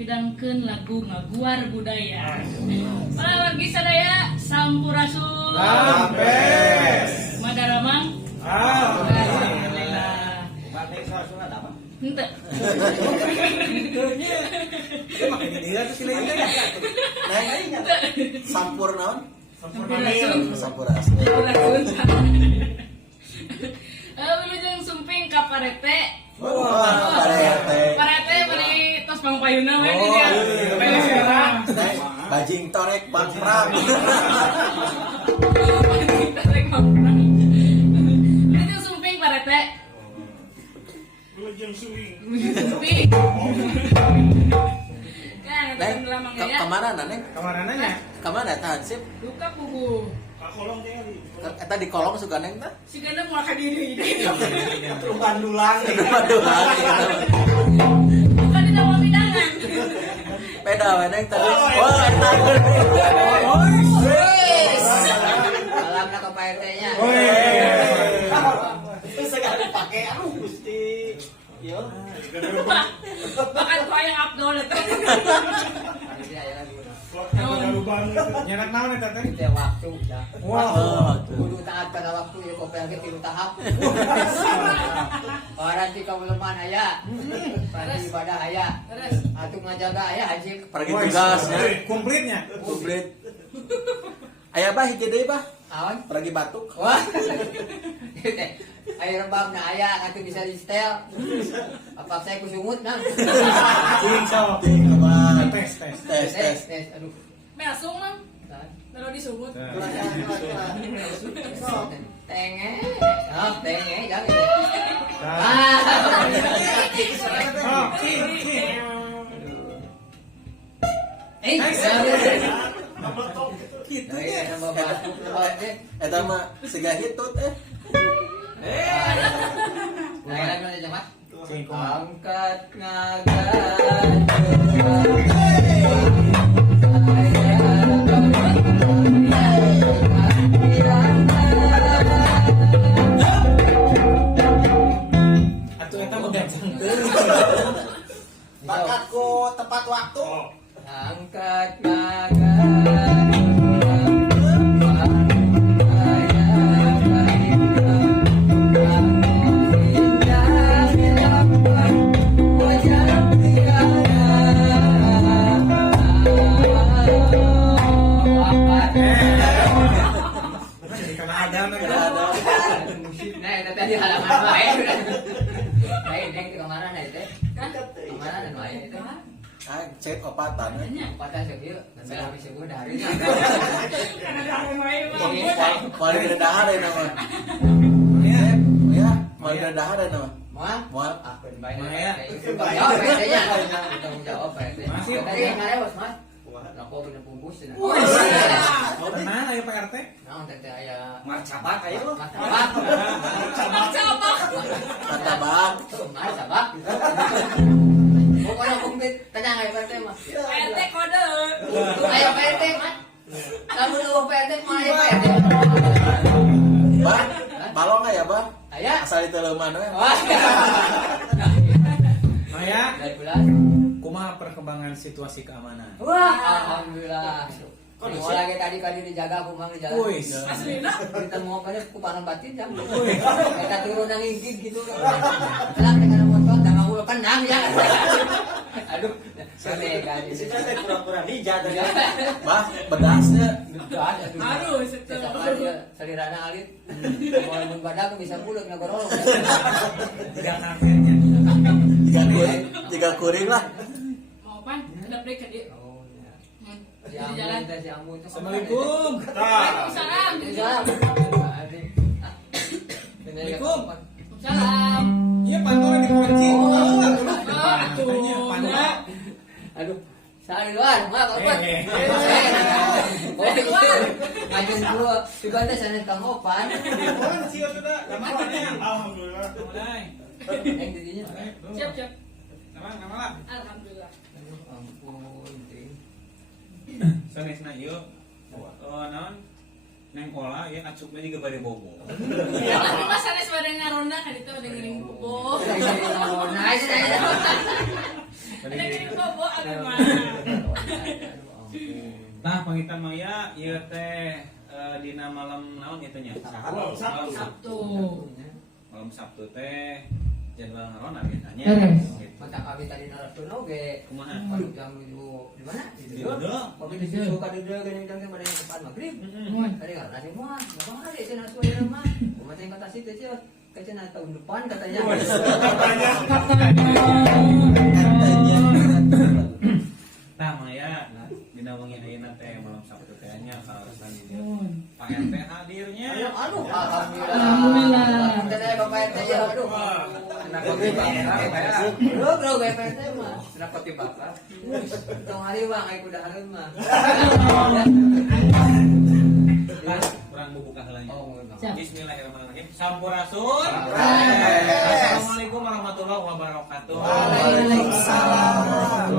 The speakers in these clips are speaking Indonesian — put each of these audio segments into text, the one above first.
Pidangkeun lagu ngaguar budaya. Wargi sadaya sampurasun. Lampes. Madaramang. Alhamdulillah. Batik sasungan apa? Henteu. Makanya dia tuh sila itu ya. Sampur naon? Sampurasun. Sampurasun. Sampurasun. Wilujeng sumping ka parete. Parete bari tos pangpayuna we dia. Bae sekarang. Bajing torek bang perang. Wilujeng sumping parete. Wilujeng suwing. Sumping. Kan Neng, lamang ya. kemana Neng? Kemana nanya? Kemana tahan sip? Duka pugu. Kolong tinggal. Eta di kolong suka Neng tah? Si ganda mau ka diri. Perubahan dulang. Bukan di dalam bidangan. Peda we Neng tadi. Wah, eta. Alam na ka PRT-nya. Itu segala pakai aduh Gusti. Yo. Bahkan ko yang Abdul itu. Nyenak naon eta teh? Teh waktu ya. Wah. Kudu taat pada waktu ya kok pengen tilu tahap. Orang ti kaulaman aya. Pasti ibadah aya. Terus Atuh ngajaga aya haji. Pergi tugas ya. Komplitnya. Komplit. Aya bah hiji deui bah. Awan. Pergi batuk. Wah. Air rebam na aya atuh bisa di setel. Apa saya kusumut nah. Cing sok. Tes. Tes. Aduh. mesung mah. Kalau disebut. Tenge. Ah, tenge jangan. Kitu ge. Eta mah siga hitut Angkat ngagan Atuh eta mah gancang teh. bakatku tepat waktu. angkat ngagan Ada mereka. Ada. Nah, itu tadi halaman wae. Nah, ini di kamaran itu. Kamaran dan wae itu. Ah, cek opatan. Patah segitu, nanti habis sebuah dari. Karena ada main mah. Paling rendahan ada nama. Ya, paling rendahan ada nama. Mual? Mual. Ah, penbaik. Maya. Jawab PT-nya. Tanggung jawab PT. Masih. Tadi yang ngarewas, Mas. Rokok bener bungkus. Tenang ayo Pak RT. Nah, tete aya Marcabat ayo. martabak. Kata bang. Martabak. Pokoknya kumplit tenang aja PT mah. PRT kode. Ayo PT, Mas. Kamu lu PT mah ayo PT. Bang, balong nggak ya bang? Aya. Asal itu leuman we. Wah. Maya, Dari bulan. kumaha perkembangan situasi keamanan? Wah, alhamdulillah. Mau lagi tadi dijaga aku mang di jalan. Wis. Aslina. Kita mau kan kuparan batin jam. Kita turun nang ingkit gitu. Tenang dengan motor jangan ulah tenang ya. Aduh, sene kan. pura-pura hijau Bang, bedasnya. Harus itu. Salirana alit. Mau mun badak bisa pulut ngagorong. Tidak kagetnya. Tiga kuring lah. Mau apa? Ada break kan dia. Oh ya. Di jalan. Si Amun. Assalamualaikum. Waalaikumsalam. Salam. Assalamualaikum. Salam. Iya pantoran dikunci. Oh, Katanya atuh. pantoran. Aduh. Sari luar, mak apa? Oh, itu. Ngajin dulu. Juga ada sana Kang Opan. Bukan sih sudah. Gambarnya. Alhamdulillah. Mulai. Yang didinya. Siap, siap. Nama lah. Alhamdulillah. Aduh, ampun. Sanesna yuk. Oh, naon? Neng olah ya acuknya juga bade bobo. Tapi masalahnya sebenarnya ngaronda kan itu ada ngiring bobo. Nice. Ada ngiring bobo ada mah. Nah, pangitan Maya ieu teh dina malam naon ieu teh nya? Malam Sabtu. Malam Sabtu teh jadwal ngarona biasanya. Mantap kami tadi naraskeun oge. Kumaha? Waduh, jam itu di mana? Di Dodo. Kopi di situ kadeudeug geuning teh pada yang tepat magrib. Tadi kan nasi muah, apa hari cenah suwe mah. Kumaha yang kata situ teh cenah tahun depan katanya. Tah Maya, dina wengi ayeuna teh malam Sabtu teh nya kalaresan di dieu. Pak RT hadirnya. Aduh, alhamdulillah. Kita teh Bapak RT ya, aduh. Anak kopi Bapak. Bro, Bapak RT mah. Anak kopi Bapak. Tong hari bang, aku udah hareun mah. Nah, kurang buka heulanya. Oh, Bismillahirrahmanirrahim. Sampurasun. Assalamualaikum warahmatullahi wabarakatuh. Waalaikumsalam.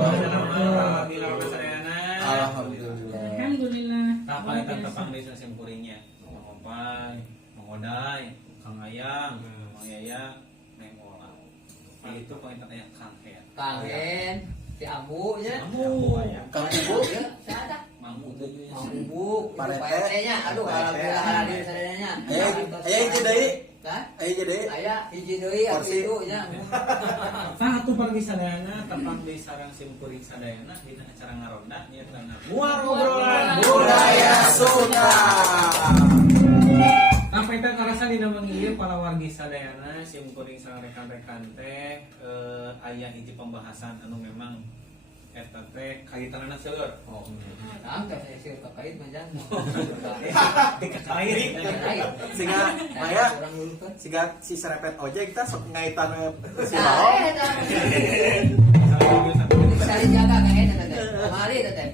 Alhamdulillah. Alhamdulillah. Apa yang tentang desa Simpurinya? Mang Opai, Mang Odai, Kang Ayang, Mang Yaya, Neng Ola. Itu poin katanya Kang Hen. Kangen, si Ambu nya. Kang Ibu. Ya, siapa? Mang Udu. Mang Ibu, Pak RT. Pak RT-nya. Aduh, alhamdulillah hadir sadarnya. Aya hiji deui. Hah? Aya hiji deui. Aya hiji deui aku Porsi. itu nya. Satu pergi sadayana tepat di sarang Simpuring sadayana di acara ngaronda nya tengah. Muar obrolan Budaya Sunda. Sampai teh karasa dina mengieu para wargi sadayana Simpuring sareng rekan-rekan teh aya hiji pembahasan anu memang eta teh kaitanana seueur. Oh, nah, saya sih terkait manjan. Dikait. Sehingga Maya Orang dulu kan. siga si serepet ojek kita sok ngaitan si Nah, Baong. cari jaga kayaknya teh. Mari teh.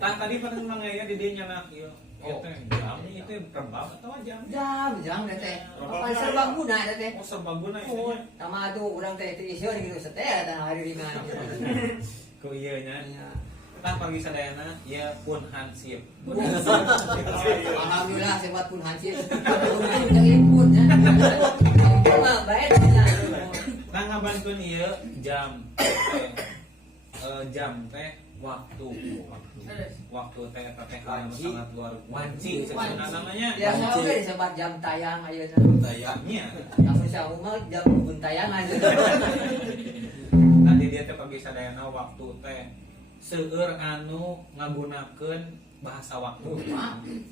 Tadi pernah mangaya di dieu nyana ieu. Ieu teh jam itu rebab atau jam? Jam teh. Apa serbaguna teh. Oh serbaguna Oh, itu. sama tuh orang teh itu ieu gitu setea tanah hari ringan. Ku ieu nya. Iya. Tah pagi sadayana ieu pun hansip. Alhamdulillah sebat pun hancur. Untung yang impun ya. Mah bae nya. Nah ngabantuan ieu jam jam teh waktu teh eta teh hal anu sangat luar mancing sebenarnya namanya. Ya saya oke disebat jam tayang ayeuna. Tayangnya. Langsung saya mah jam pun tayangan. Tadi dia teh pagi sadayana waktu teh seueur anu ngagunakeun bahasa waktu.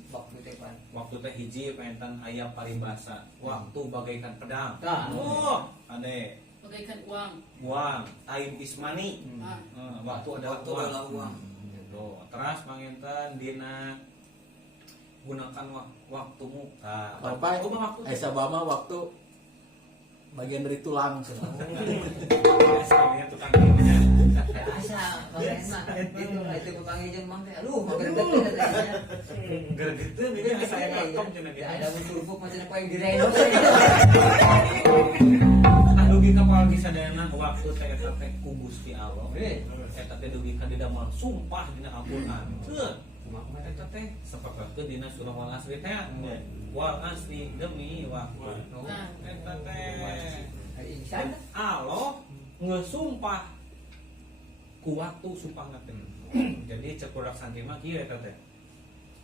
Waktu teh pan. Waktu teh hiji pengen aya paribasa. Waktu bagaikan pedang. Tah. Oh, ade. Bagaikan uang. Uang, time is money. Ah. Waktu adalah Waktu uang. adalah uang. Gitu. Terus panginten dina gunakan waktumu. Bapak, waktu mah waktu. sabama waktu bagian dari tulang. Sekalinya tukang gininya. Asa, bagian mah. Itu kepanggil jeung mang teh. Aduh, mageun teh teh. Gergeut ini saya ngakom cenah Ya gitu. ada muncul macam apa yang direnos. Dugi kapal disadayana waktu teh eta teh ku Gusti Allah. Eta teh dugi ka didamel sumpah dina Al-Qur'an. Teu. Kumaha eta teh sapakeun dina surah Wal Asri teh. Wal Asri demi waktu. Nah. Eta teh Insan. Allah ngesumpah ku waktu sumpah teh. Jadi cek budak santri mah kieu eta teh.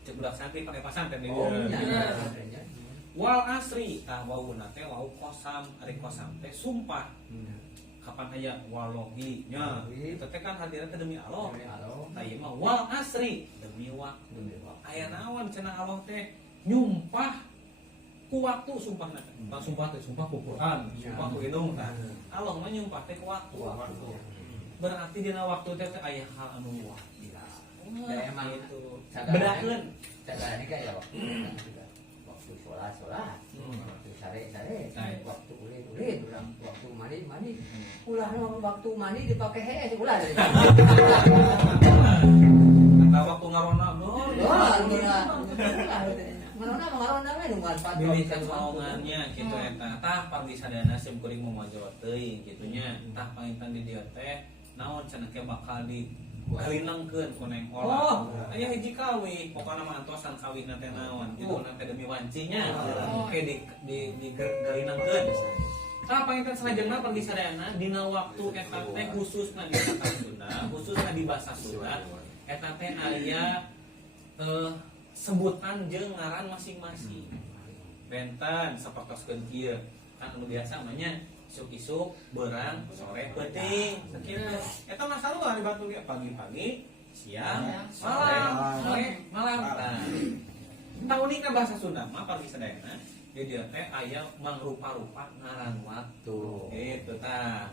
Cek budak santri pakai pasanten di Oh, dieu. iya. Wal asri tah wauna teh wau kosam, ari kosam teh sumpah. Kapan aya walohi nya. Eta teh kan hadirna teh demi Allah. Tah ieu mah wal asri demi waktu. Aya naon cenah Allah teh nyumpah ku waktu sumpahna teh. Tah sumpah teh sumpah ku Quran, sumpah ku hidung tah. Allah mah nyumpah teh ku waktu. Berarti dina waktu teh aya hal anu wah. Ya emang itu. Bedakeun. Bedakeun. Cagaran ini kan ya waktu sholat, waktu sare, waktu ulin, waktu mandi. Ulah waktu mandi dipakai hees, ulah. Atau waktu ngarona dor. Ngarona we nu manfaat Milikan saungannya gitu eta. Tah pangdi sadayana sim kuring memajo teuing gitunya. Tah pangintan di dieu teh naon cenah ke bakal di galinangkeun ku neng olah. Aya hiji kawi, pokona mah antosan kawihna teh naon gitu teh demi wancinya. Oke di galinangkeun. Tah pangintan salajengna pangdi sadayana dina waktu eta teh khususna di kata Sunda, khususna di bahasa Sunda eta teh aya sebutan jeung ngaran masing-masing. Benten sapertoskeun kieu kan anu biasa namanya isuk-isuk, beurang, sore, peuting. Sakieu. Eta mah sarua di batu ge pagi-pagi, siang, malam, malam. Tah unikna bahasa Sunda mah pagi sadayana di dieu teh aya mangrupa-rupa ngaran waktu. Gitu tah.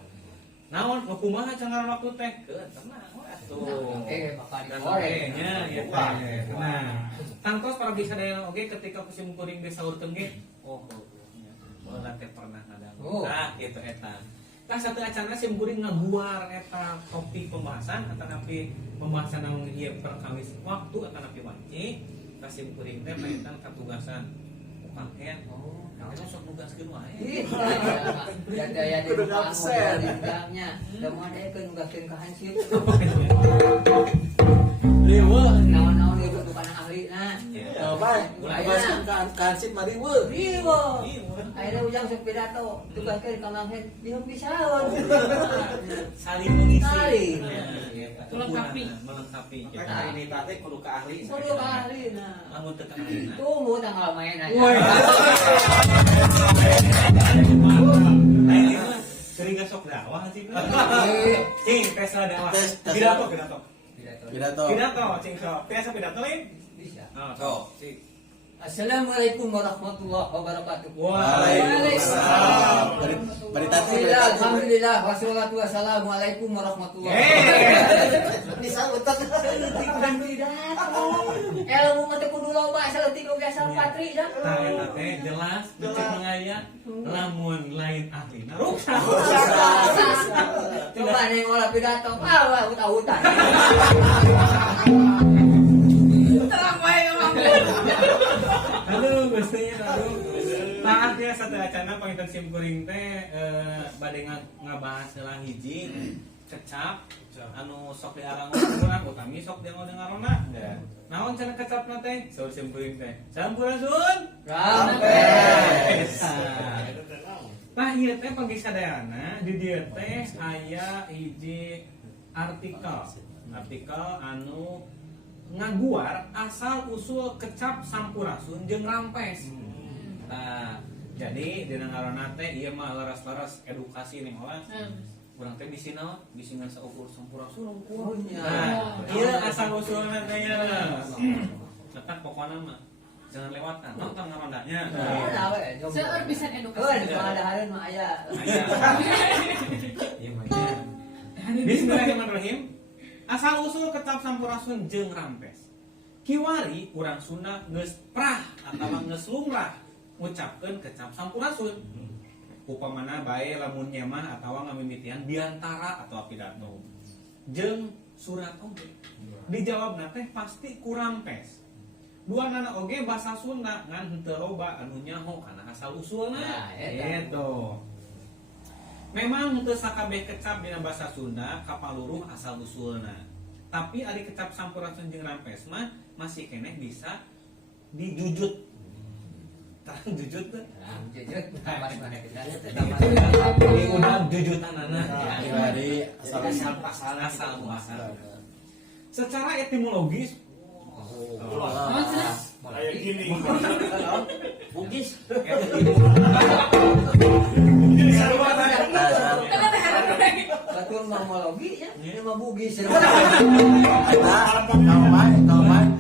Naon kumaha cara waktu teh? Tenang we atuh. bakal Nya ya Pak. Nah, tangtos para bisa daya oge ketika kusim kuring ge saurkeun ge. Oh, nya. Teh pernah ngadangu. Nah, kitu eta. Tah satu acara sim kuring ngabuar eta topik pembahasan atanapi pembahasan anu ieu perkawis waktu atanapi wanci. Tah sim kuring teh paetan katugasan ukang hen. Kita sok nugaskeun wae. Daya di dalamnya. Damu ada keun nugaskeun ka hansip. Riweuh. Naon-naon ieu bukan ahli na. Baik, tugaskeun ka kansip mah riweuh. Riweuh. Ayeuna ujang sok pidato, tugaskeun ka Mang Hen diheup pisaon. Saling mengisi. Saling. Melengkapi. Nah, ini tadi kudu ka ahli. Kudu ka ahli na. Lamun teu ahli. Tunggu tanggal main aja. Sering sok dakwah sih. Cing, tes dakwah. Pidato, cing sok. Biasa pidato lain? Bisa. Oh, cing. Assalamualaikum warahmatullahi wabarakatuh. Waalaikumsalam. Bari tadi Alhamdulillah wassalatu wassalamu alaikum warahmatullahi wabarakatuh. Disambut dan pidato. Ilmu mah teu kudu loba saleutik oge asal patri dah. Tah eta teh jelas cek mangaya lamun lain ahli. Rusak. Coba neng olah pidato, wah utah-utah. Terang wae ngomong. Halo, gustinya halo. Nah, dia satu acara pangitan sim kuring teh bade ngabahas heula hiji kecap anu sok diarang urang utami sok dia ngaranna. Naon cenah kecapna teh? Saur sim kuring teh. Sampurasun. Rampes. Nah, ieu teh panggi sadayana di dieu teh aya hiji artikel anu ngaguar asal usul kecap sampurasun jeung rampes. Nah, jadi dina ngaranna teh ieu mah laras-laras edukasi nih olah. urang teh bisi naon bisi ngan saukur sampurasun Oh, iya. nah ieu asal usulna teh nya letak pokona mah jangan lewatkan nonton ngarondanya Seueur bisa edukasi. Ada mah aya. Iya mah nya. Bismillahirrahmanirrahim. Asal usul kecap sampurasun jeung rampes. Kiwari urang Sunda geus prah atawa geus lumrah ngucapkeun kecap sampurasun. Upamana bae lamun nya mah atawa ngamimitian biantara atau pidato. Jeung surat oge. Dijawabna teh pasti kurang pes. Dua nana oge bahasa Sunda ngan henteu loba anu nyaho kana asal usulna. Nah, Gitu. Memang henteu sakabeh kecap dina bahasa Sunda kapaluruh asal usulna. Tapi ari kecap sampurasun jeung rampes mah masih keneh bisa dijujut. Tarang jujut teh. Jujut, kamar mana kita? Di udang jujutanana. Dari Asal muasal. Secara etimologis Kayak gini. Bugis. Betul morfologi ya. Ini mah bugis.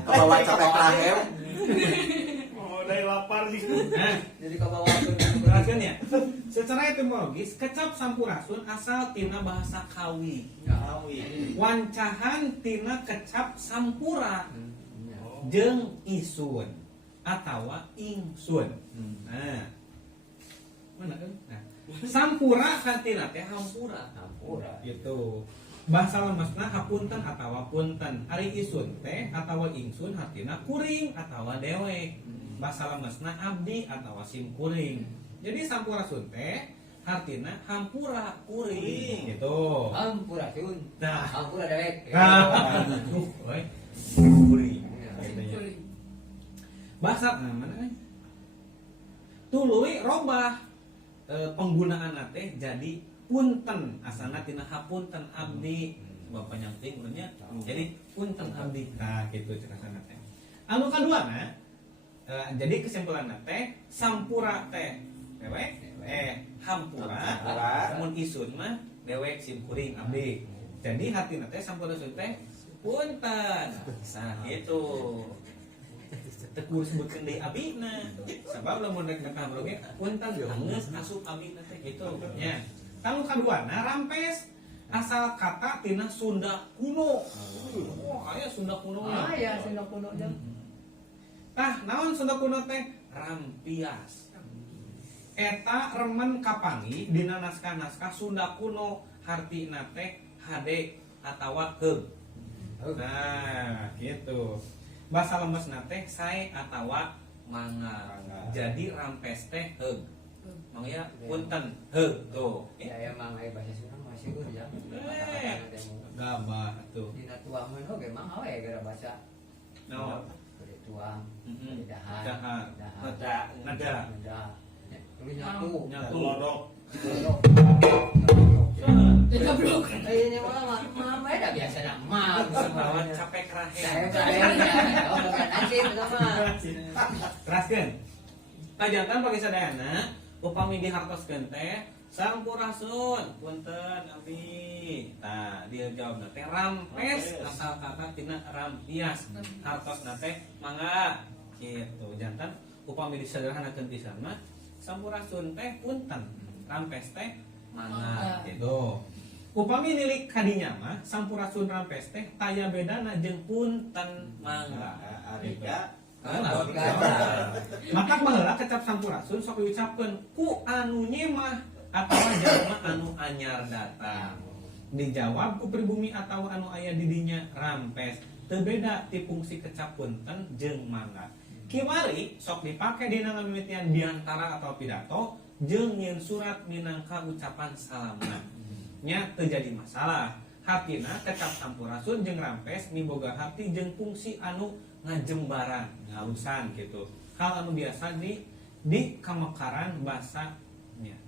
Kebawa capek rahel. Oh, dari lapar nih. Nah, Jadi ke bawah tuh. perhatikan ya. Secara etimologis, kecap sampurasun asal tina bahasa Kawi. Wancahan tina kecap sampura jeung isun atawa ingsun. Nah. Mana kan? Nah. Sampura kantina teh hampura. Hampura. Gitu. Bahasa lemesna hapunten atawa punten. Ari isun teh atawa ingsun hartina kuring atawa dewek. Bahasa lemesna abdi atawa sim kuring. Jadi sampurasun teh hartina hampura kuring gitu. Hampura sun. Nah. Hampura dewek. Kuring. Bahasa mana? Tuluy robah penggunaan teh jadi punten asana tina hapunten abdi bapak nyangting urangnya jadi punten abdi nah gitu cerasana teh anu kaduana jadi kesimpulan teh sampura teh dewek hampura mun isun mah dewek sim kuring abdi jadi hatina teh sampura sun teh punten nah gitu tegur sebutkeun deui abina sabab lamun rek nekam oge punten geus asup abina teh gitu nya. Anu kaduana rampes asal kata tina Sunda kuno. Wah, aya Sunda kuno. Ya Sunda kuno jeung. Tah, naon Sunda kuno teh? Rampias. Eta remen kapangi dina naskah-naskah Sunda kuno hartina teh hade atawa heug. Nah, gitu. Bahasa lemesna teh sae atawa mangga. Jadi rampes teh heug. Mangya punten heug tuh. Ya emang aya bahasa Sunda masih gur ya. Gabah tuh. Dina tuang mah oge mah awe gara baca. No. Kudu tuang. Dahar. Nada. Nada. Kudu nyatu. Nyatu. Lodok. Jeblok. Ini mah beda biasa dah mah. Lawan capek rahel. Saya oh bukan anjing sama. Teraskeun. Kajantan bagi sadayana upami dihartoskeun teh sampurasun punten abdi. Tah dia jawabna teh rampes asal kata tina rampias. Hartosna teh mangga kitu. Jantan upami disederhanakeun pisan mah sampurasun teh punten, rampes teh mangga gitu. Upami nilik kadinya mah sampurasun rampes teh taya bedana jeung punten mangga. Maka baheula kecap sampurasun sok diucapkeun ku anu nyemah atawa jalma anu anyar datang. Dijawab ku pribumi atawa anu aya di dinya rampes. Teu beda ti fungsi kecap punten jeung mangga. Kiwari sok dipake dina ngamimitian biantara atau pidato jeung nyieun surat minangka ucapan salamna. Nya teu jadi masalah. Hartina kecap sampurasun jeung rampes miboga harti jeung fungsi anu ngajembaran ngalusan gitu. Hal anu biasa di kamekaran basa nya.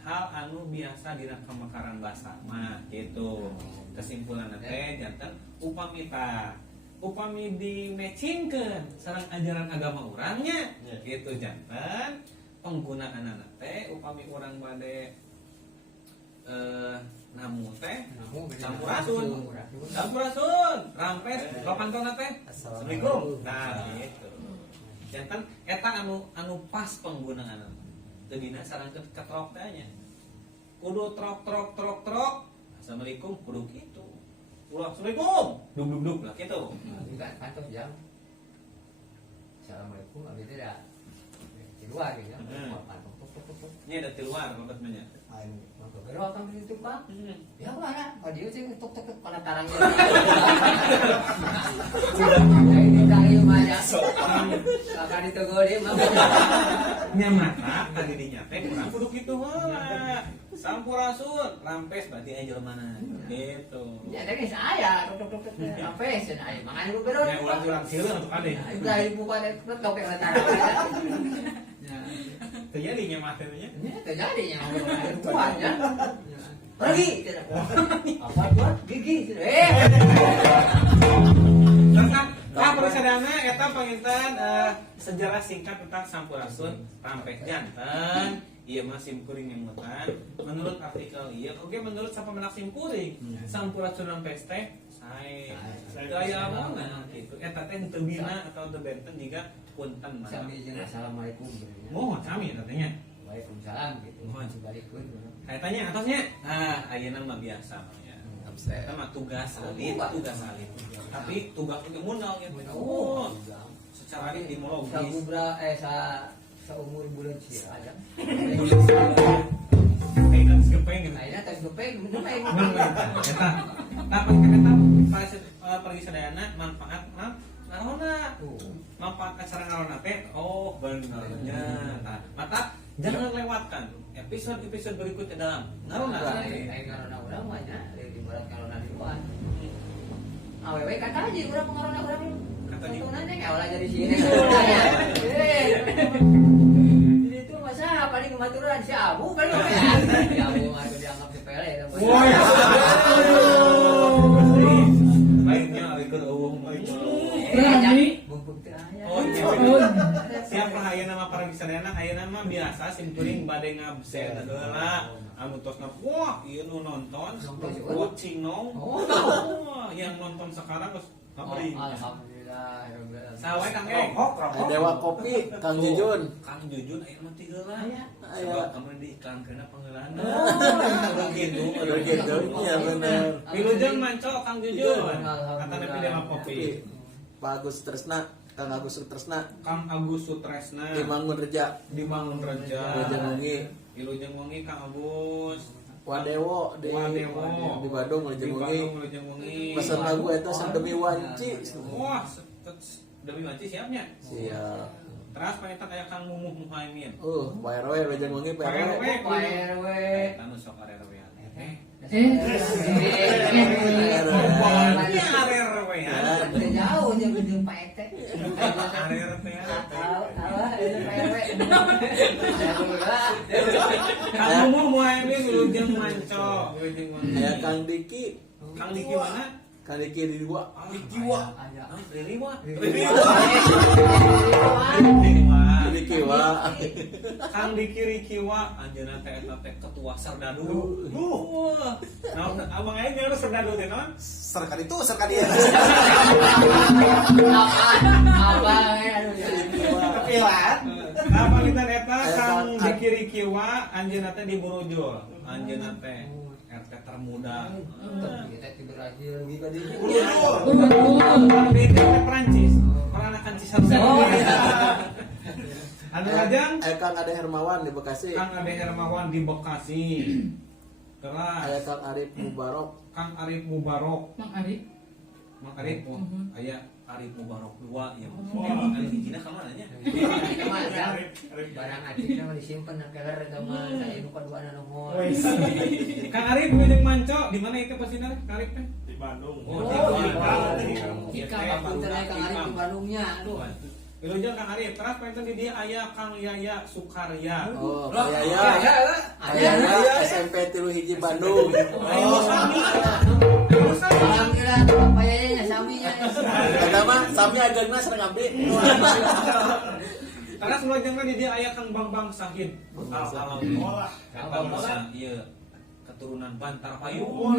Hal anu biasa dina kamekaran basa mah gitu. Kesimpulan teh janten upami dimecingkeun sareng ajaran agama urangnya gitu janten penggunaan teh upami urang bade namu teh Namu bener. Sampurasun. Sampurasun, rampes, kapantona teh. Assalamualaikum. Nah, gitu. Jantan eta anu pas penggunaan. Teu dina sarengkeun ketrok teh nya. Kudu trok. Assalamualaikum kudu kitu. Ulah assalamualaikum. Dug lah kitu. Juga kantor jam. Assalamualaikum abis itu dah di luar gitu. Nya ada di luar maksudnya. Kalau akan itu Pak, ya mana? Oh dia sih tuk pada tarangnya. Ini dari mana? Akan itu gue dia mah. Nya mata tadi dinya teh kurang kudu kitu heula. Sampurasun, rampes berarti aya jelema gitu. Ya dari saya, tuk apa sih saya makanya gue beron. Ya ulang sieuleung atuh kade. Udah ibu pada tuk ke tarangnya. Terjadi nya mah teh nya. Ini terjadi yang tuannya. Pergi. Apa buat gigi? Tentang perisadana eta panginten sejarah singkat tentang Sampurasun rampes janten. Iya mah simkuring yang mutan. Menurut artikel iya, oke menurut sapamenak simkuring Sampurasun rampes teh sae. Gaya mana gitu. Eta teh teu bina atau teu benten jiga punten mah. Sami jeung assalamualaikum. Mohon sami katanya. Waalaikumsalam gitu. Mohon sebalikun. Saya tanya atasnya. Ayeuna mah biasa mah ya. Kita mah tugas salit. Tapi tugas itu mundal gitu. Oh, secara etimologis. Sabubra seumur bulan sih aja. Pegang skepeng gitu. Akhirnya tes gepeng, bener main. Eta. Tapi kita pergi sadayana manfaat narona. Manfaat acara narona teh. Oh, benernya. Nah, mata jangan lewatkan episode berikutnya dalam narona. Aing ngarona urang mah nya, ibarat ngarona di luar. Awewe kata aja urang pengarona urang. Kata di Tunannya enggak ulah jadi sini. Jadi itu masa paling kematuran si Abu paling si Abu mah dianggap sepele. Woi. Baiknya ikut umum. Mumpung teu aya. Oh, siapa aya nama para bisadana aya nama biasa simkuring bade ngabsen heula anu tosna wah ieu nu nonton kucing nong yang nonton sekarang geus ngabring Alhamdulillah ya Rabbil sawe Kang Eng Dewa Kopi, Kang Jujun. Kang Jujun aya mah 3 lah Aya. sebab kamu di iklan kana pangeulaan gitu Gitu, iya bener. Wilujeng manco Kang Jujun kata nepi Dewa Kopi Pak Agus Tresna, Kang Agus Tresna, Kang Agus Sutresna Dimangun Reja, Dimangun Reja Wilujeng Wengi, Wilujeng Wengi Kang Agus Wadewo di Bandung, Wilujeng Wengi pesan lagu eta Demi Wanci. wah demi wanci siapnya Siap. terus panita kayak Kang Mumuh Muhaimin Pak RW Wilujeng Wengi, Pak RW. PRW. anu sok RW RW Jauh jeung jeung Pak Ete. RW Kang Mumuh Muhaimin Wilujeng Manco Wilujeng Wengi Aya Kang Diki, Kang Diki mana Kang Diki di dua. Diki wa Ririwa Diki wa. Kang Diki Rikiwa anjeunna teh eta teh ketua Serdadu. Naon abang aing nyawa Serdadu teh naon? Serkan itu, serkan dia. Apa Kepilat. Apa kita eta Kang Diki Rikiwa anjeunna teh di Borojol. Anjeunna teh RT termuda. kita di Brazil lagi ka di. Di Prancis. Peranakan Cisarua. Anu lajang Kang Ade Hermawan di Bekasi. Kang Ade Hermawan di Bekasi. Kelas Aya Kang Arif Mubarok. Kang Arif Mubarok. Mang Arif. Mang Arif, aya Arif Mubarok 2 ya. Anu hijina ka mana nya? Barang adiknya mah disimpen na keler eta mah saya nu kaduana nomor. Kang Arif Wilujeng Manco, di mana itu posisinya Kang Arif teh? Di Bandung. Oh, Di di Bandung. Punten aya Kang Arif di Bandungnya. Aduh. Wilujeng Kang Arif, terus panten di dia aya Kang Yaya Sukarya. Oh, Yaya. Yaya SMP 3 Bandung. Oh, Alhamdulillah Bapak Yayanya saminya. eta mah sami ageuna sareng abdi. Karena sebelumnya di dia aya Kang Bambang Sahid. Alhamdulillah. Eta bisa ieu keturunan Bantar Payung. Oh,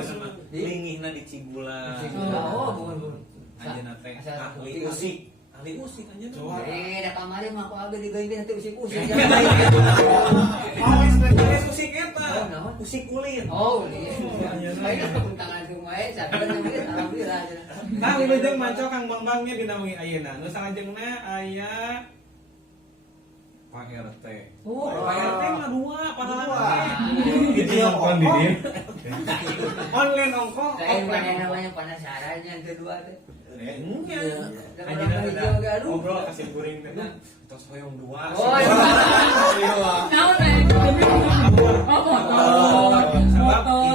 sama lingihna di Cigula. Oh, bukan. Anjeunna teh Asal ahli usik. Ahli usik anjeunna. Da kamari mah aku abdi digawe nanti usik-usik. Oh, spesialis usik eta. Oh, naon? Usik kulit. Oh, iya. Ayo tangan kumaha sabar namanya alhamdulillah. Nah, wilujeng manco Kang Bambangnya dinaungi ayeuna. Nu salajengna aya Pak RT. Oh, Pak RT mah dua pahala. Itu yang on di dia. Online ongko. Kayak mana namanya penasarannya yang kedua teh. Enggak. Anjeunna Anjeunna ngobrol kasih kuring teh. Tos hoyong dua. Oh, Naon motor.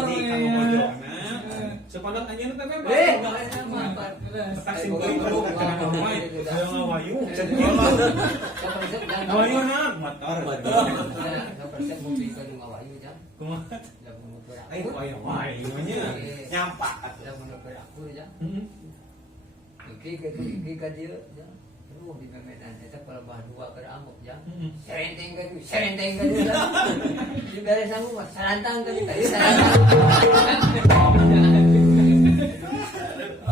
Ini kamu pojokna. Sepadot anjeunna teh bebas. Kasih kuring teh kana rumah. Hoyong ngawayu. Ngawayu na motor. Kumaha? Ayo hoyong wayu nya. Nyampak. Iki ka dieu ya. Aduh di Medan eta pelebah dua ke amuk ya. Serenteng ka dieu. Di beres sanggup mah sarantang ka tadi sarantang.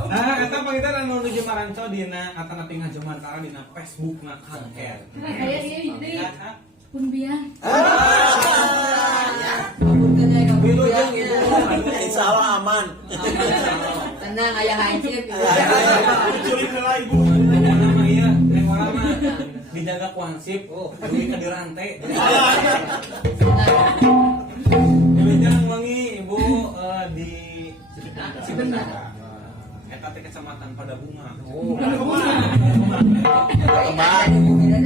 Nah, eta pangitan anu nuju maranco dina atana tinggal zaman kala dina Facebook na Kangker. Aya ieu deui. Pun biang. Wilujeng itu. Insya Allah aman. Tenang aya hancip. Culik heula ibu. Nama ieu teh urang mah dijaga ku hansip, duit ka dirantai. Wilujeng mangi Ibu di Cibendak. Eta teh kecamatan Pada Bunga. Oh.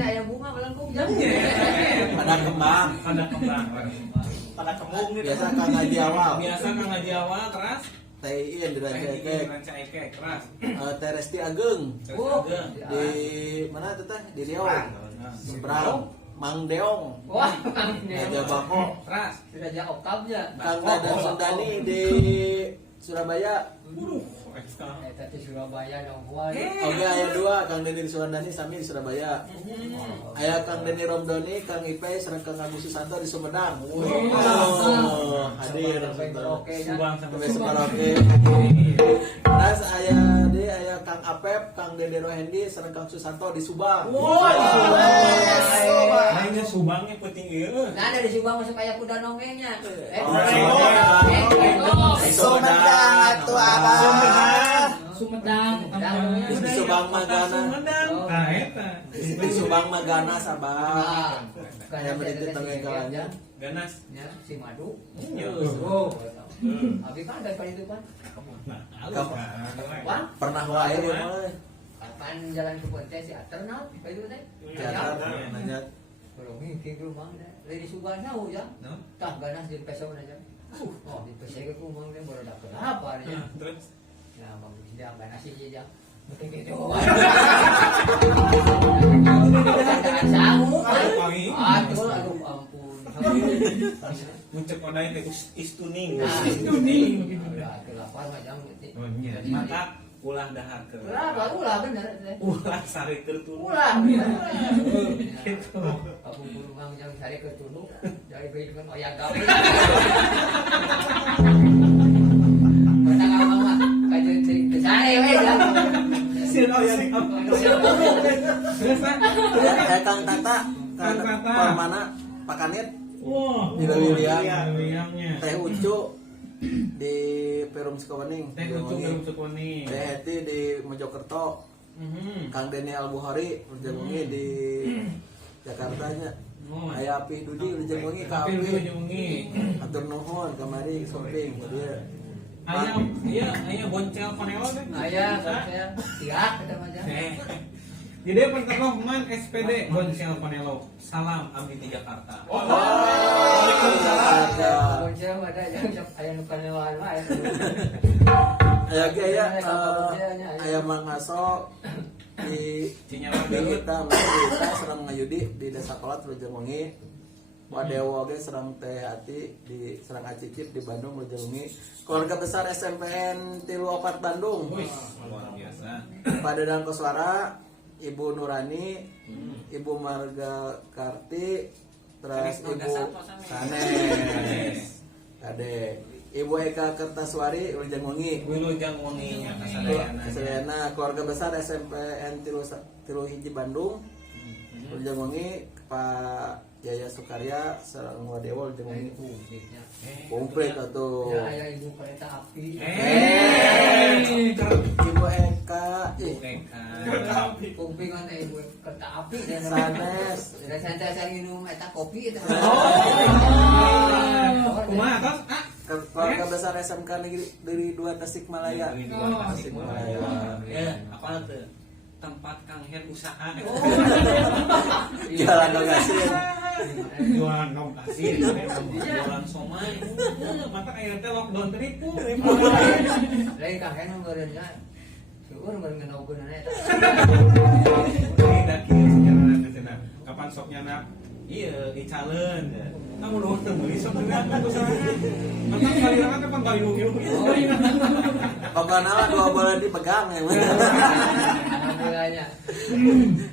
Aya bunga melengkung jam. Pada kembang. Pada kembang. Pada kembung gitu. Biasa Kang Haji awal. Biasa Kang Haji awal keras. Teh Iin di Ranca Ekek. Ranca Ekek keras. Teh Resti Ageng Oh. di mana tuh teh? Di Riau. Seberang. Mang Deong. Wah, Raja Bako. Keras. sudah jauh oktabnya. Kang Dadan Sundani di Surabaya. Eta teh Surabaya dong gua. Oke, aya dua Kang Deni Suwandani sami di Surabaya. Aya Kang Deni Romdoni, Kang Ipe, sareng Kang Agus Susanto di Sumedang. Oh, hadir. Oke, Subang sama Sampai Sebaroke. Terus aya Kang Apep, Kang Dede Rohendi, sareng Kang Susanto di Subang. Ayeuna Subangnya penting ieu. Nah, dari Subang masuk kayak kuda nongengnya. Sumedang atuh Abang. Sumedang. Di Subang Magana. Sumedang. Nah, eta. Di Subang Magana sabar. Kayak menit tengah kalanya. Ganas. Ya, si Madu. Iya. Oh. Abi kan dari itu kan. Wah, Pernah wae ya mah. kapan jalan ke Pontianak si Ater nah, itu teh. Ya, nanya. Kalau ngiki ke rumah dah. Dari Subang tahu ya. Tah ganas di peso aja. Oh, di peso ke rumah dia baru dapat apa ya. Terus Ya, bagus dia ganas sih dia. Mungkin gitu. Jangan sanggup. Aduh, ampun. muncul odai teh istuning. Istuning. Kelapar macam gitu. Maka ulah dahar ke. Ulah bener teh. Ulah sari keur tuluy. Ulah bener. Gitu. Aku buru mang jang sare ke tunu. Dari bayi dengan oyang gawe. Batang abang mah kaje teh sare we jang. Sieun oyang. Kang Tata, Kang Tata. Mana Pak Kanit Wah, di Lewiliang. Lewiliangnya. Teh Ucu di Perum Sukowening. Teh Ucu belum sekoni. Teh Heti di Mojokerto. Kang Deni Albuhari Urjangungi di Jakarta nya. Aya Api Dudi Urjangungi ka Tapi Api. Jungi. Atur nuhun kamari shopping dia. Aya boncel panelo teh. Aya saya tiak kita macam. Jadi penteroh man SPD boncel panelo. Salam abdi di Jakarta. Bocah ada yang aya nu kanewan mah aya. Aya ge aya Mang Aso di Cinyawa Kita serang ngayudi di Desa Kolot Urjangungi. Wadewo ge serang Teh Hati di serang Acicip di Bandung Urjangungi. Keluarga besar SMPN 34 Bandung. Luar biasa. Padedang Koswara, Ibu Nurani, Ibu Marga Karti, terus Ibu Sanes. Kade Ibu Eka Kertaswari Wilujeng Wengi. Wilujeng Wengi nya kasadayana. Kasadayana keluarga besar SMPN Tilu Hiji Bandung. Wilujeng Wengi Pak Jaya Sukarya sareng Wadewa Wilujeng Wengi. Komplit atuh. Ya aya ibu kereta api. Ibu Eka Kumpingan ibu kereta api dan sanes. santai saya minum eta kopi eta. Kumaha tos? Keluarga besar SMK Negeri 2 Tasikmalaya. Tasikmalaya. Ya, apa tuh? Tempat Kang Hen usaha. Jalan Gasin. Jualan nom kasih. Jualan somai. Mata kayak teh lockdown tripu. Lain Kang Hen ngeureunnya. Seueur meureun ngeunaugkeun eta. Ini dah kieu sejarah teh cenah. Kapan sok nyana? Iya, di challenge. Kamu nuhun teu meuli sok ngeunakan usahana. Mata kali teh pangkayung-yung. Pokoknya dua bulan dipegang ya. Alhamdulillahnya.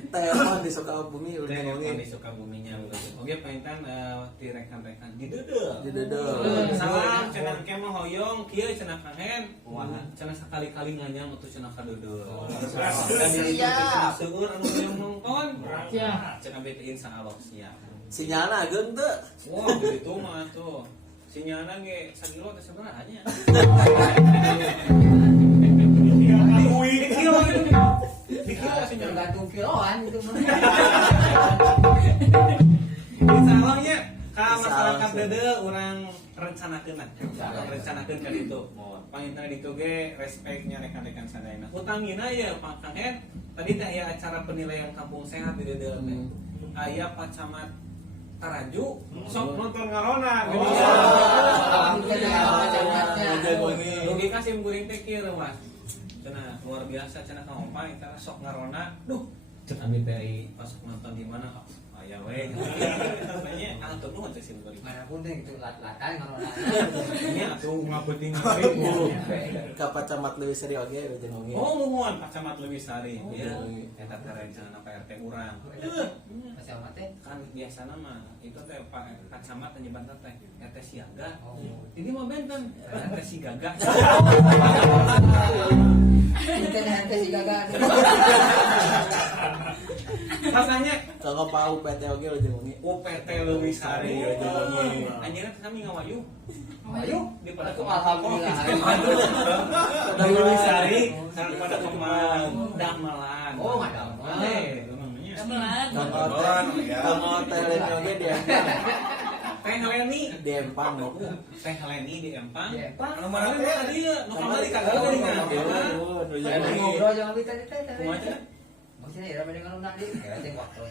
Telepon di Sukabumi udah Udah ngomongin di Sukabuminya oke paintan di rekan-rekan di dedeu. di Dedo. Salam cenah kemah hoyong kieu cenah Kang Hen. Wah, cenah sekali-kali nganyam atuh cenah ka dedeu. Siap. Seueur anu hoyong nongton. Ya. Cenah bete insyaallah siap. Sinyalna ageung teu. Wah, gitu mah tuh. Sinyalna ge sagilo teh sabaraha nya. Di kilo. Di kilo sinyalna. Tergantung kiloan itu mah. Insyaallah ka masyarakat dedeu urang rencanakeun ka ditu. Mohon pangintana ditu ge respeknya rekan-rekan sadayana. Utangina ya Pak Kang Hen, tadi teh aya acara penilaian kampung sehat di dedeu teh. Aya Pacamat Taraju sok nonton ngarona gitu. Rugi ka sim kuring teh kieu Mas. Cenah luar biasa cenah ka ompay cara sok ngarona. Duh, cek abi teh pas nonton di mana? Aya we. Katanya atuh nuhun teh sim kuring. Manapun teh itu lat-latan ngarona. Nya atuh ngapeuting ngaribu. Ka Pacamat Leuwi Sari oge Wilujeng Wengi. Oh, muhun Pacamat Leuwi Sari. Ieu eta teh rencana PRT urang. Pacamat teh. Kan biasana mah itu teh Pak Pacamat nyebutna teh RT siaga. Oh. Ini mah benten RT si gaga. Kita nanti si gagal. Rasanya Kanggo Pak UPT oge Wilujeng Wengi. UPT Leuwi Sari Wilujeng Wengi. Anjeunna teh sami ngawayu. Ayo, Di pada alhamdulillah. Leuwi Sari sareng pada Kemang Damelan. Oh, Damelan. Kanggo Teh Leni oge di Empang. Teh Heleni Di Empang. Teh Heleni di Empang. Di Empang. Anu mana teh tadi ya, nu kamari kagak tadi kan. Ada ngobrol jangan kita teh. Kumaha cenah? Maksudnya ya dengan lu tadi, ya teh waktu.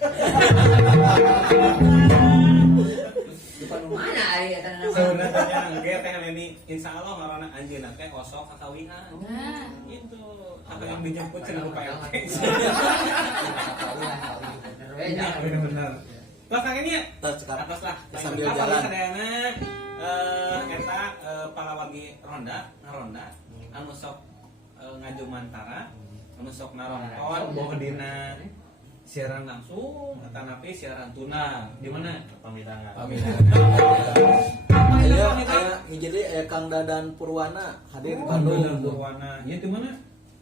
Bukan mana ari eta nama. Sebenarnya engge Teh Heleni insyaallah ngaranna anjeunna teh osok kakawinan. Nah. Gitu. Apa yang dijemput cenah ku Pak RT. Bener-bener. Belakang ini ya? Atas lah. Sambil jalan. Sadayana eta palawagi ngaronda anu sok ngaju mantara, anu sok naronton boh dina siaran langsung eta napi siaran tuna. Di mana? Pamidangan. Aya jadi Kang Dadan Purwana hadir di Bandung. Purwana. Ieu di mana?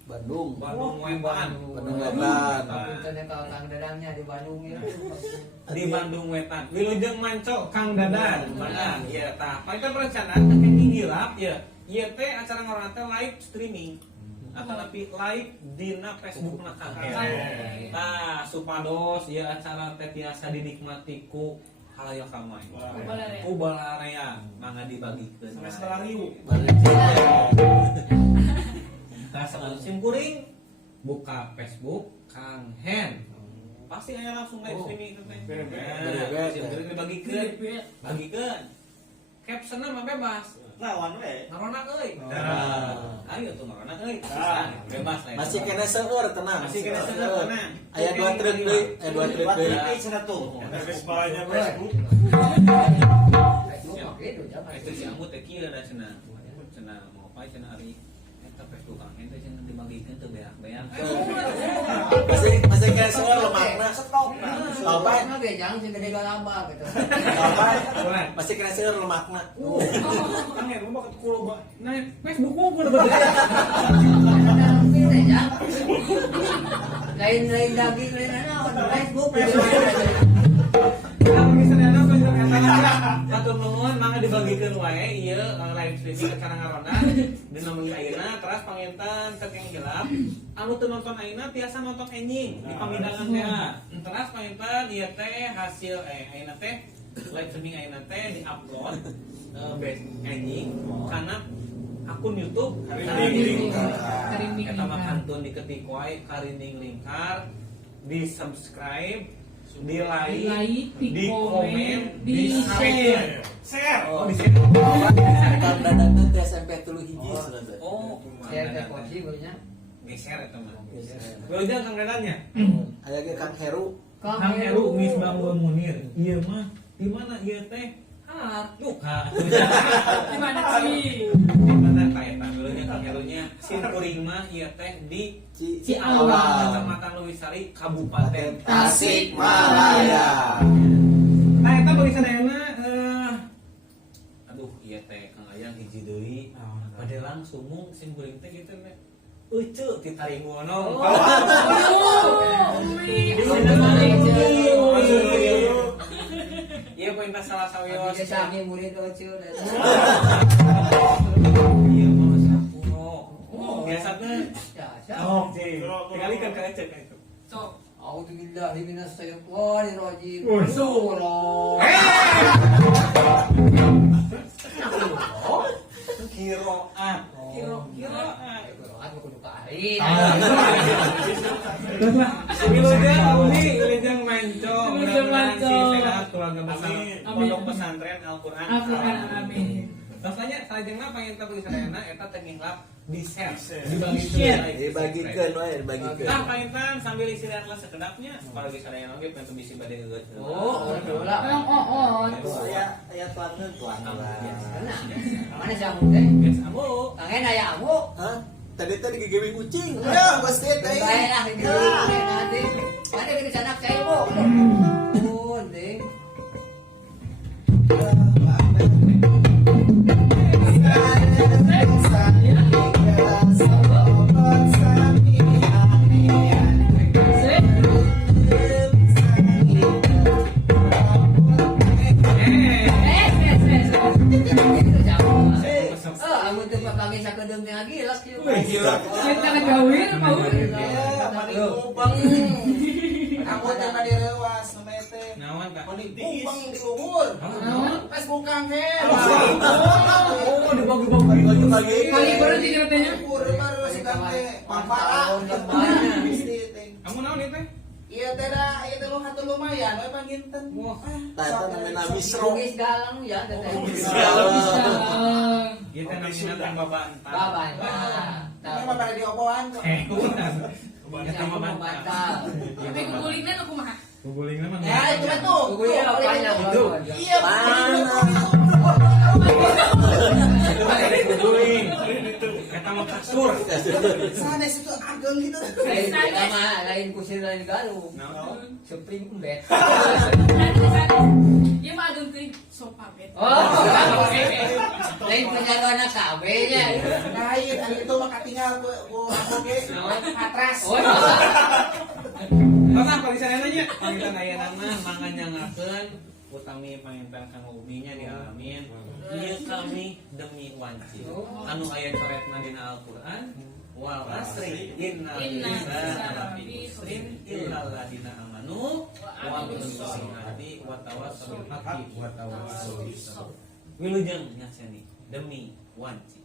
Bandung. Bandung Wetan. Bandung Wetan. Kita kalau Kang Dadangnya di Bandung ya. Di Bandung Wetan. Wilujeng Manco Kang Dadan. Mana? Ieu tah. Paling perencanaan teh nginggilap ya. Ieu teh acara ngaranna teh live streaming. Atau tapi live dina Facebook na Kang Hen. Nah, supados ieu acara teh tiasa dinikmati ku halayak ramai. Ku balarea mangga dibagikeun. Semester ribu. Nah, sekarang sim kuring buka Facebook Kang Hen. Pasti aya langsung live streaming itu teh. Nah, sim kuring bagikeun. Caption mah bebas. Lawan we. Ngarona euy. Ayo tuh ngarona euy. Bebas lah. Masih kena seueur tenang. Masih kena seueur tenang. Aya 2 truk deui, Buat ini cenah tuh. Facebooknya Facebook. Facebook gitu jangan. Itu si Amut teh kieu da cenah. Cenah mau apa cenah ari tapi tukang ente jangan dibagikan tuh beak-beak. Masih casual lo makna. Apa? Nah, bejang sih gede galaba gitu. Apa? Masih casual lo makna. Kang Heru mah kulo ba. Nah, Facebook mah kulo ba. Bejang. Lain daging lain naon Facebook. Satu nuhun mangga dibagikeun wae ieu live streaming acara ngarona dina mengi ayeuna teras panginten tekeng hilap anu teu nonton ayeuna tiasa nonton enjing di pamidangan teh teras panginten ieu teh hasil ayeuna teh live streaming ayeuna teh di-upload base enjing kana akun YouTube Karinding eta mah Lingkar. kantun diketik wae Karinding Lingkar, di subscribe, di like, di komen, di share. Share. Oh, di share. Karena dana teh SMP 3 hiji sebenarnya. Oh, Share teh posisi punya. geser eta mah. Wilujeng Kang Dadannya. Aya ge Kang Heru. Kang Heru Misbahul Munir. Ieu mah di mana ieu teh? Aduh, Di mana sih? di mana kaetan wilujeng Kang Herunya? Sin kuring mah ieu teh di Ciawal. Kecamatan Lewisari, Kabupaten Tasikmalaya. Nah, eta bagi sadayana aduh ieu teh Kang Ayang hiji deui. Padelang sumung sim kuring teh kitu teh. Euceu ti taringono. Iya poin salah sawios. Bisa sami murid ocu. Iya mah sapuro. Biasa teh Ya, oh, tinggalkan ka ecek itu. Sok. A'udzubillahi minasyaitonir rajim. Woi. Surah. Kiroan. Aku kudu karin. Wilujeng menco. Wilujeng menco. Sehat keluarga besar. Amin. Pondok pesantren Al-Qur'an. Al-Qur'an, amin. Rasanya sajengna pangen teh sadayana eta teh ngihlap di share, Share. Dibagikeun wae, dibagikeun. Nah, pangintan sambil istirahat lah sekedapnya, apalagi sadayana oge pengen bisi bade geus. Oh, udah lah. Aya tuangeun Mana sih amu teh? Geus amu. Kangen aya amu. Hah? Tadi digigewing kucing. Ya, pasti teh. Baiklah ini nanti. Ada di sana saya bu. Oh, ding. Amu tuh pakai sakedeng teh gilak kieu. Kita ngagawir, Paul. Aku teh tadi rewas nama teh. Naon ka? Mani kumbang di umur. Facebook Kang Heru. Oh, dibagi-bagi. Kali berarti ceritanya. Baru si Kang teh. Pampara. Kamu naon ieu teh? Iya teh dah, ieu teh lu hatu lumayan we panginten. Wah, eta namina misro. Rungis galang ya teteh. Ieu teh namina teh babantah. Baban. Tapi mah pada diopoan kok. Eta mah bantal. Tapi kukulingnya tuh kumaha? Gugulingna mah. Ya, itu mah tuh. Gue ya panjang Itu. Iya, Ada guguling. Eta mah kasur. sana situ ageng gitu. Lain sama lain kusir lain galuh. Naon? Spring bed. Iya mah adun teh sofa bed. Oh, lain punya anak kabenya. Lain, anu itu mah katinggal ku aku ge. Atras. Oh, Masa kalau bisa nanya, pangitan ayana mah mangga nyangakeun utami pangitan kang uminya dialamin. Ieu kami demi wanci. Anu aya coretna dina Al-Qur'an wal asri innal insana lafi khusrin illal ladzina amanu wa amilus solihati wa tawassaw bil haqqi wa tawassaw bis sabr. Wilujeng nyaseni demi wanci.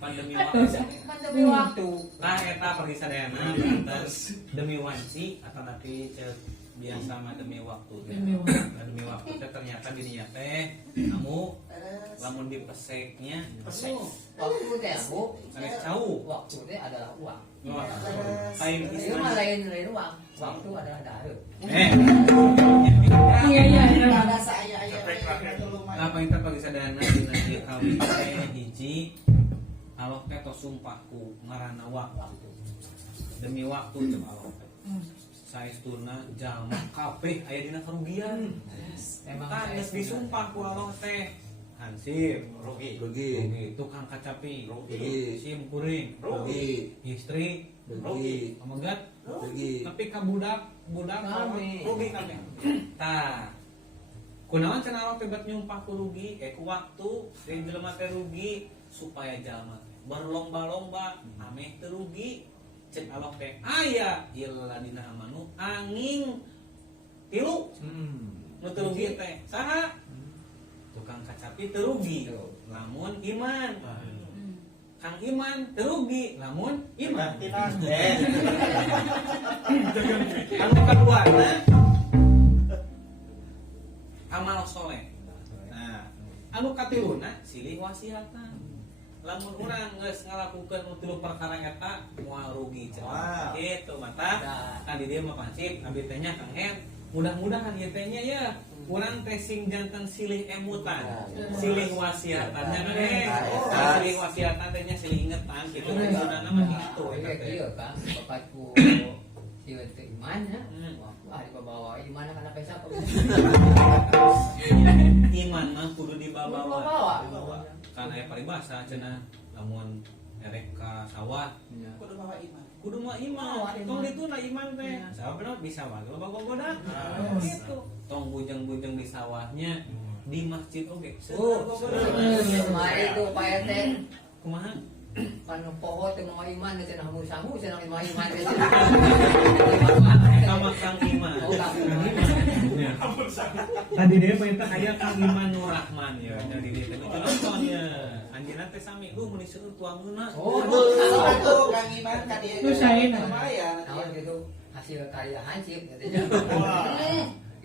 Pandemi waktu. Pandemi waktu. Nah, eta pergi sadayana atas demi wanci atau nanti biasa mah demi waktu. Nah, demi waktu teh ternyata dirinya teh kamu lamun dipeseknya Waktu teh Bu, sanes cau. waktu teh adalah uang. Lain Itu mah lain uang. Waktu adalah darah. Iya. Apa yang terpagi sadayana dina ieu kawin teh hiji alok teh tos sumpahku ngaranna waktu. Demi waktu jeung alok teh. Saestuna jalma kabeh aya dina kerugian. Emang Geus disumpah ku alok teh. Hansip rugi, tukang kacapi rugi, sim kuring rugi, istri rugi, pamegat rugi. tapi ka budak Kami. rugi kami tah kunaon cenah alok teh bet nyumpah ku rugi ku waktu deui jelema teh rugi supaya jalma teh berlomba-lomba ameh teh rugi cek alok teh aya illa dina amanu anging tilu nu teu rugi teh saha tukang kacapi terugi lamun iman kang iman terugi lamun iman anu kaduana amal soleh. Nah anu katiluna silih wasiatan lamun urang geus ngalakukeun tilu perkara eta moal rugi cenah kitu mata kan di dieu mah pancip abdi teh nya Kang Hen mudah-mudahan ieu teh nya ya kurang tesing jantan silih emutan, silih wasiatannya silih wasiatan tehnya silih ingetan gitu. Karena nama itu. Kayak gitu kan, bapakku Iya itu iman ya. Wah dibawa iman karena pesa apa? Iman mah kudu dibawa. Dibawa. Karena ya paribasa cenah lamun erek ka sawah Kudu bawa iman. kudu mah Oh, iman. iman. Tong dituna iman teh. Sababna bisa mah loba goda. Gitu. Tong bujeng-bujeng di sawahnya di masjid oge. Mari itu Pak RT. Kumaha? Kan poho teh mau iman teh cenah samu cenah mau iman teh. Sama Kang Iman. Oh, Kang Iman. Ya. Tadi dia perintah aya Kang Iman Nur Rahman ya. Jadi dia teh nonton ya. Anjeunna teh sami lu meuli seueur tuangeuna. Oh, Itu Kang Iman ka dia. Lu sain. Lumayan. tahun gitu hasil karya hancip katanya.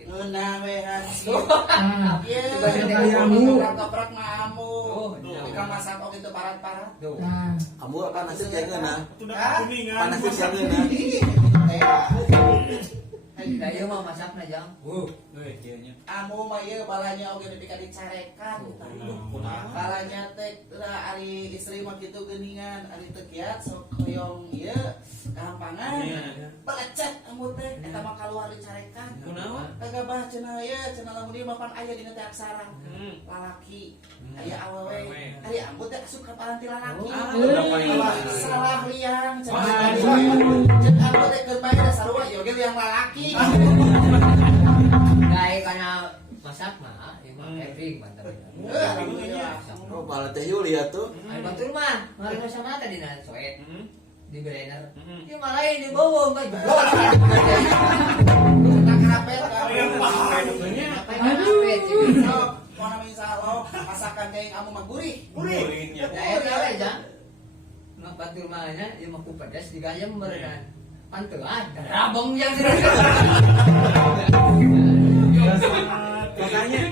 Nuna we hansip. Ah, Iya. Coba saya tengok. Toprak mamu. Oh, Ikan masak oke itu parat-parat. Tuh. nah, Kamu akan nasib jangeuna. Udah kuningan. Panas jangeuna. Nah, ieu mah masakna jang. Kieu nya. Amu mah ieu balanya oge nepi ka dicarekan. Balanya teh lah ari istri mah kitu geuningan, ari teu kiat sok hoyong ieu gampangan. Balecet amu teh eta mah kaluar dicarekan. Kunaon? Kagabah cenah ieu cenah lamun ieu mapan aya dina teh aksara. Lalaki aya awewe. Ari ambu teh asup ka paranti lalaki. Salah liang cenah. Cek ambu teh keur bae da sarua ieu ge liang lalaki. Gawe kana masak mah ieu mah catering mantap. Oh, bala teh Yulia tuh. Ari batur mah mari sama tadi na soet di blender. Mm-mm. Ieu mah lain di bawah mah. Nak rapet ka. Aduh. Sok, mana misalo masakan kayak kamu mah gurih. Gurihnya. Nah, eta we jang. Nah, batur mah nya ieu mah ku pedas digayem berenang. Pantelan, rabong yang Makanya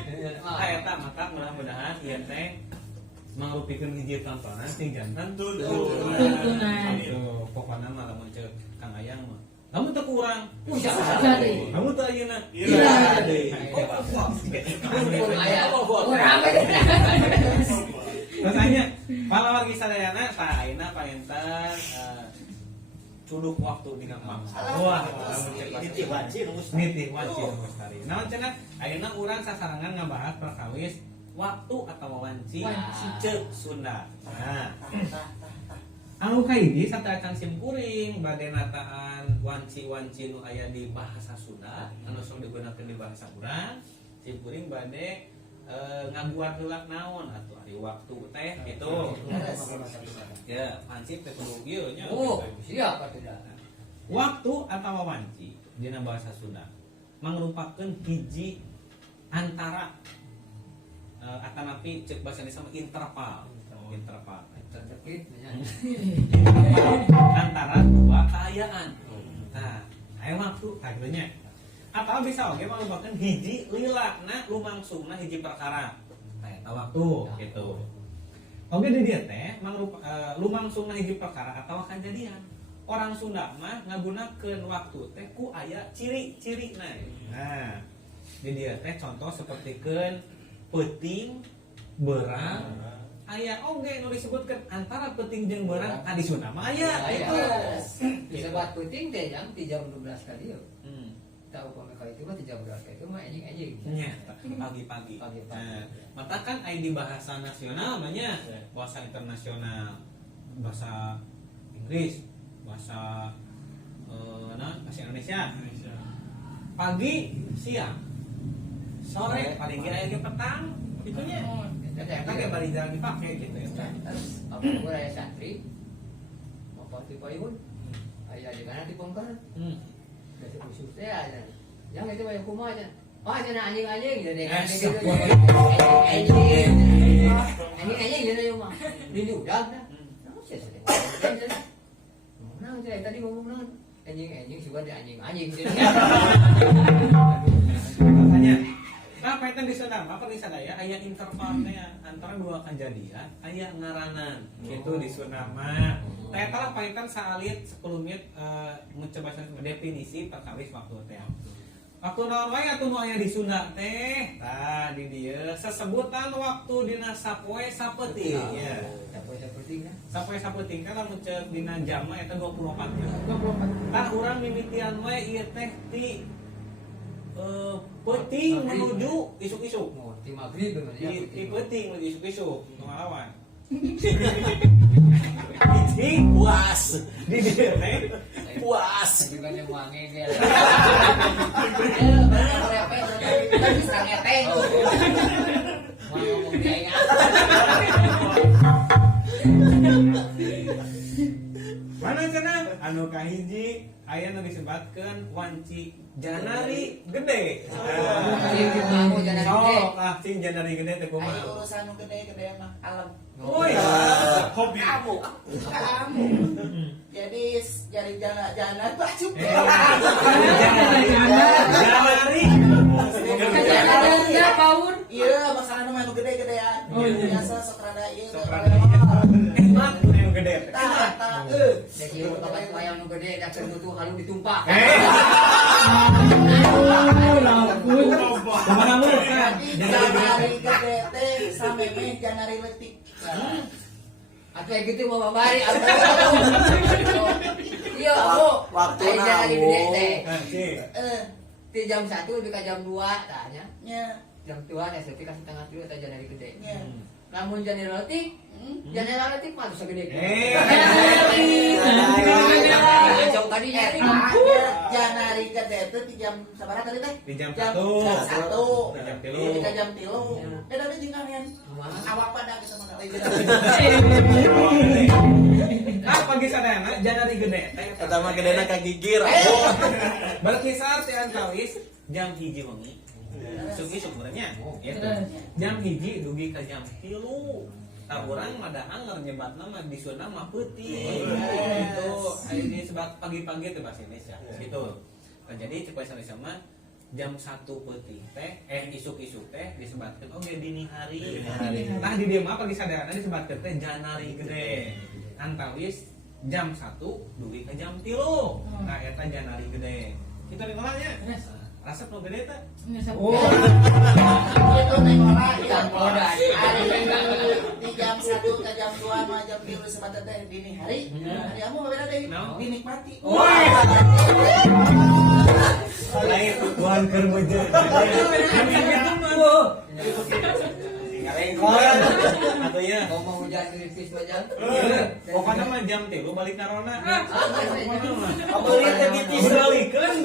eta maka mudah-mudahan ieu teh mangrupikeun hiji tontonan sing jantan tuntunan. Tuh, pokokna mah lamun ceuk Kang Ayang mah. Lamun teu kurang. Jadi. Lamun teu ayeuna. Iya. Makanya palawargi sadayana ayeuna paentan cuduk waktu di gampang. Wah, nitih wajib mustari. Naon cenah ayeuna urang sasarangan ngabahas perkawis waktu atau wanci ceuk Sunda. Nah, anu kaidi sateuacan sim kuring bade nataan wanci-wanci nu aya di bahasa Sunda anu sok digunakeun di bahasa urang sim kuring bade ngabuat heula naon atuh ari waktu teh gitu. Ya, hansip teh kudu ieu nya. Oh, siap atuh. Waktu atau wanci dina bahasa Sunda mangrupakeun hiji antara atanapi ceuk bahasa Indonesia mah interval. Antara dua keayaan. Nah, aya waktu kagieunya. Atau bisa oge mangrupakeun hiji lilakna lumangsungna hiji perkara. Nah, eta waktu gitu. Oge di dieu teh lumangsungna hiji perkara atawa kajadian. Orang Sunda mah ngagunakeun waktu teh ku aya ciri-cirina. Nah, di dieu teh contoh sapertikeun peuting, beurang, aya oge nu disebutkeun antara peuting jeung beurang di Sunda mah aya gitu. Disebut puting teh jam 3:12 kali yeuh. Tahu pameka itu mah 3:12 kali itu mah anjing-anjing. Nya, pagi-pagi. Nah, mata kan aya di bahasa nasional mah nya, bahasa internasional, bahasa Inggris, bahasa bahasa Indonesia. Pagi, siang, sore, paling ge aya ge petang, gitu nya. Eta ge bari jarang dipake gitu ya. Apa gua aya santri. Apa ti payun? Aya di mana di pongkar? Dari usus teh ada. Yang itu banyak kumaha aja. Oh, cenah anjing-anjing gitu deh. Anjing-anjing gitu ya mah. Ini udah dah. Naon sih sedih. Naon sih tadi ngomong naon? Anjing-anjing sih buat anjing-anjing gitu. Makanya apa itu di Sunda? Apa di sadaya aya intervalnya antara dua kejadian, aya ngaranan gitu di Sunda mah. Teh tara paintan saalit 10 menit mencoba definisi perkawis waktu teh. Waktu naon wae atuh nu aya di Sunda teh. Tah di dieu sesebutan waktu dina sapoe sapeuting. Ya. Sapoe sapeuting kan lamun ceuk dina jam mah eta 24 jam. 24. Tah urang mimitian wae ieu teh ti peuting menuju isuk-isuk. Di maghrib bener ya. Di peuting menuju isuk-isuk nu ngalawan. Hiji puas di dieu teh puas. Juga yang wangi dia. Mana cenah anu kahiji aya nu disebatkeun wanci janari gede. Cing janari gede teh kumaha? Ayo urusan nu gede-gede mah alam. Oh ya, hobi Kamu. Jadi jari jana baju. Janari. Ada paur. Iya, masalah nu gede-gedean. Biasa sok rada ieu. Sok rada ieu. Emak anu gede teh. Tah, Jadi kapan wayang nu gede dak butuh halu ditumpah. Kumaha lu? janari gede teh sameme janari leutik. Atau kayak gitu mau bari iya aku Waktu janari gede teh di jam 1 lebih ke jam 2 tanya Nya, jam 2 ya sepi kasih tengah 3 teh janari gede nya. namun janari letik janari letik mah bisa gede jauh tadi nyari Janari gede teh di jam sabaraha tadi teh? Di jam Jam 1. 1. Di jam 3. Di jam 3. Beda jeung kalian. Awak pada kita mah Ah pagi sadayana janari gede teh. Eta mah gedena kagigir. Berkisar ti antawis jam 1 wengi. Isuk-isuk benernya. Gitu. Jam 1 dugi ka jam 3. Tah urang madahang nyebatna mah di Sunda mah peuting. Gitu. Ini sebab pagi-pagi teh bahasa Indonesia. Gitu. Nah, jadi cepet sama jam 1 peuting teh isuk-isuk teh disebatkeun oge dini hari. Nah di dieu mah pagi sadayana disebatkeun teh janari gede. Antawis jam 1 dugi ka jam 3. Nah eta janari gede. Kita ngolahnya. Rasep nu gede teh. Oh. itu teh ngolah Jam poda. di jam 1 ke jam 2 mah jam 3 sebatas teh dini hari. Hari amu beda teh dinikmati. Lain tuan keur beujeur. Atau ya. Mau mau hujan tipis aja Pokoknya mah jam 3 balik karona. Abeureut teh bitis Balikeun.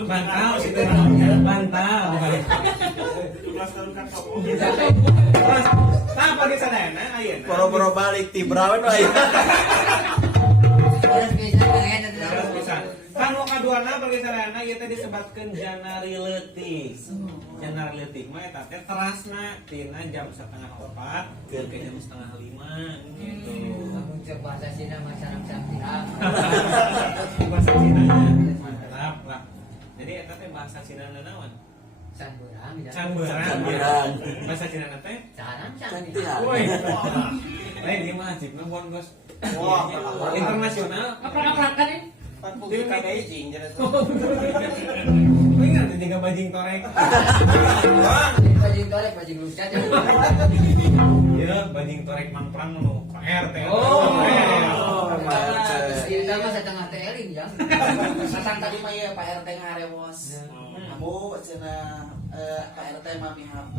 Bantau situ bantau. Nah pagi sadayana ayeuna. Boro-boro balik ti brawen wae. terus bisa dengan Terus bisa. Kan nu kaduana pagi sadayana ieu teh disebatkeun janari leutik. Janari leutik mah eta teh terasna tina jam 3:30 ke jam 4:30 gitu. namun cek bahasa Cina masyarakat Cina Bahasa Cina mantap lah. Jadi eta teh bahasa Cina naon? sanburang Camberan. Bahasa Cina teh sarang Cantian. woi. Lain ieu mah ajibna bon bos. Internasional. Aprak-aprakan ini. Tim Beijing jadi tuh. Kau ingat juga bajing torek? bajing torek bajing lusa aja Ya, bajing torek mangprang lo, Pak RT. kita mah setengah teling ya Satang tadi mah ya Pak RT ngarewos. Kamu cenah Pak RT mah mi HP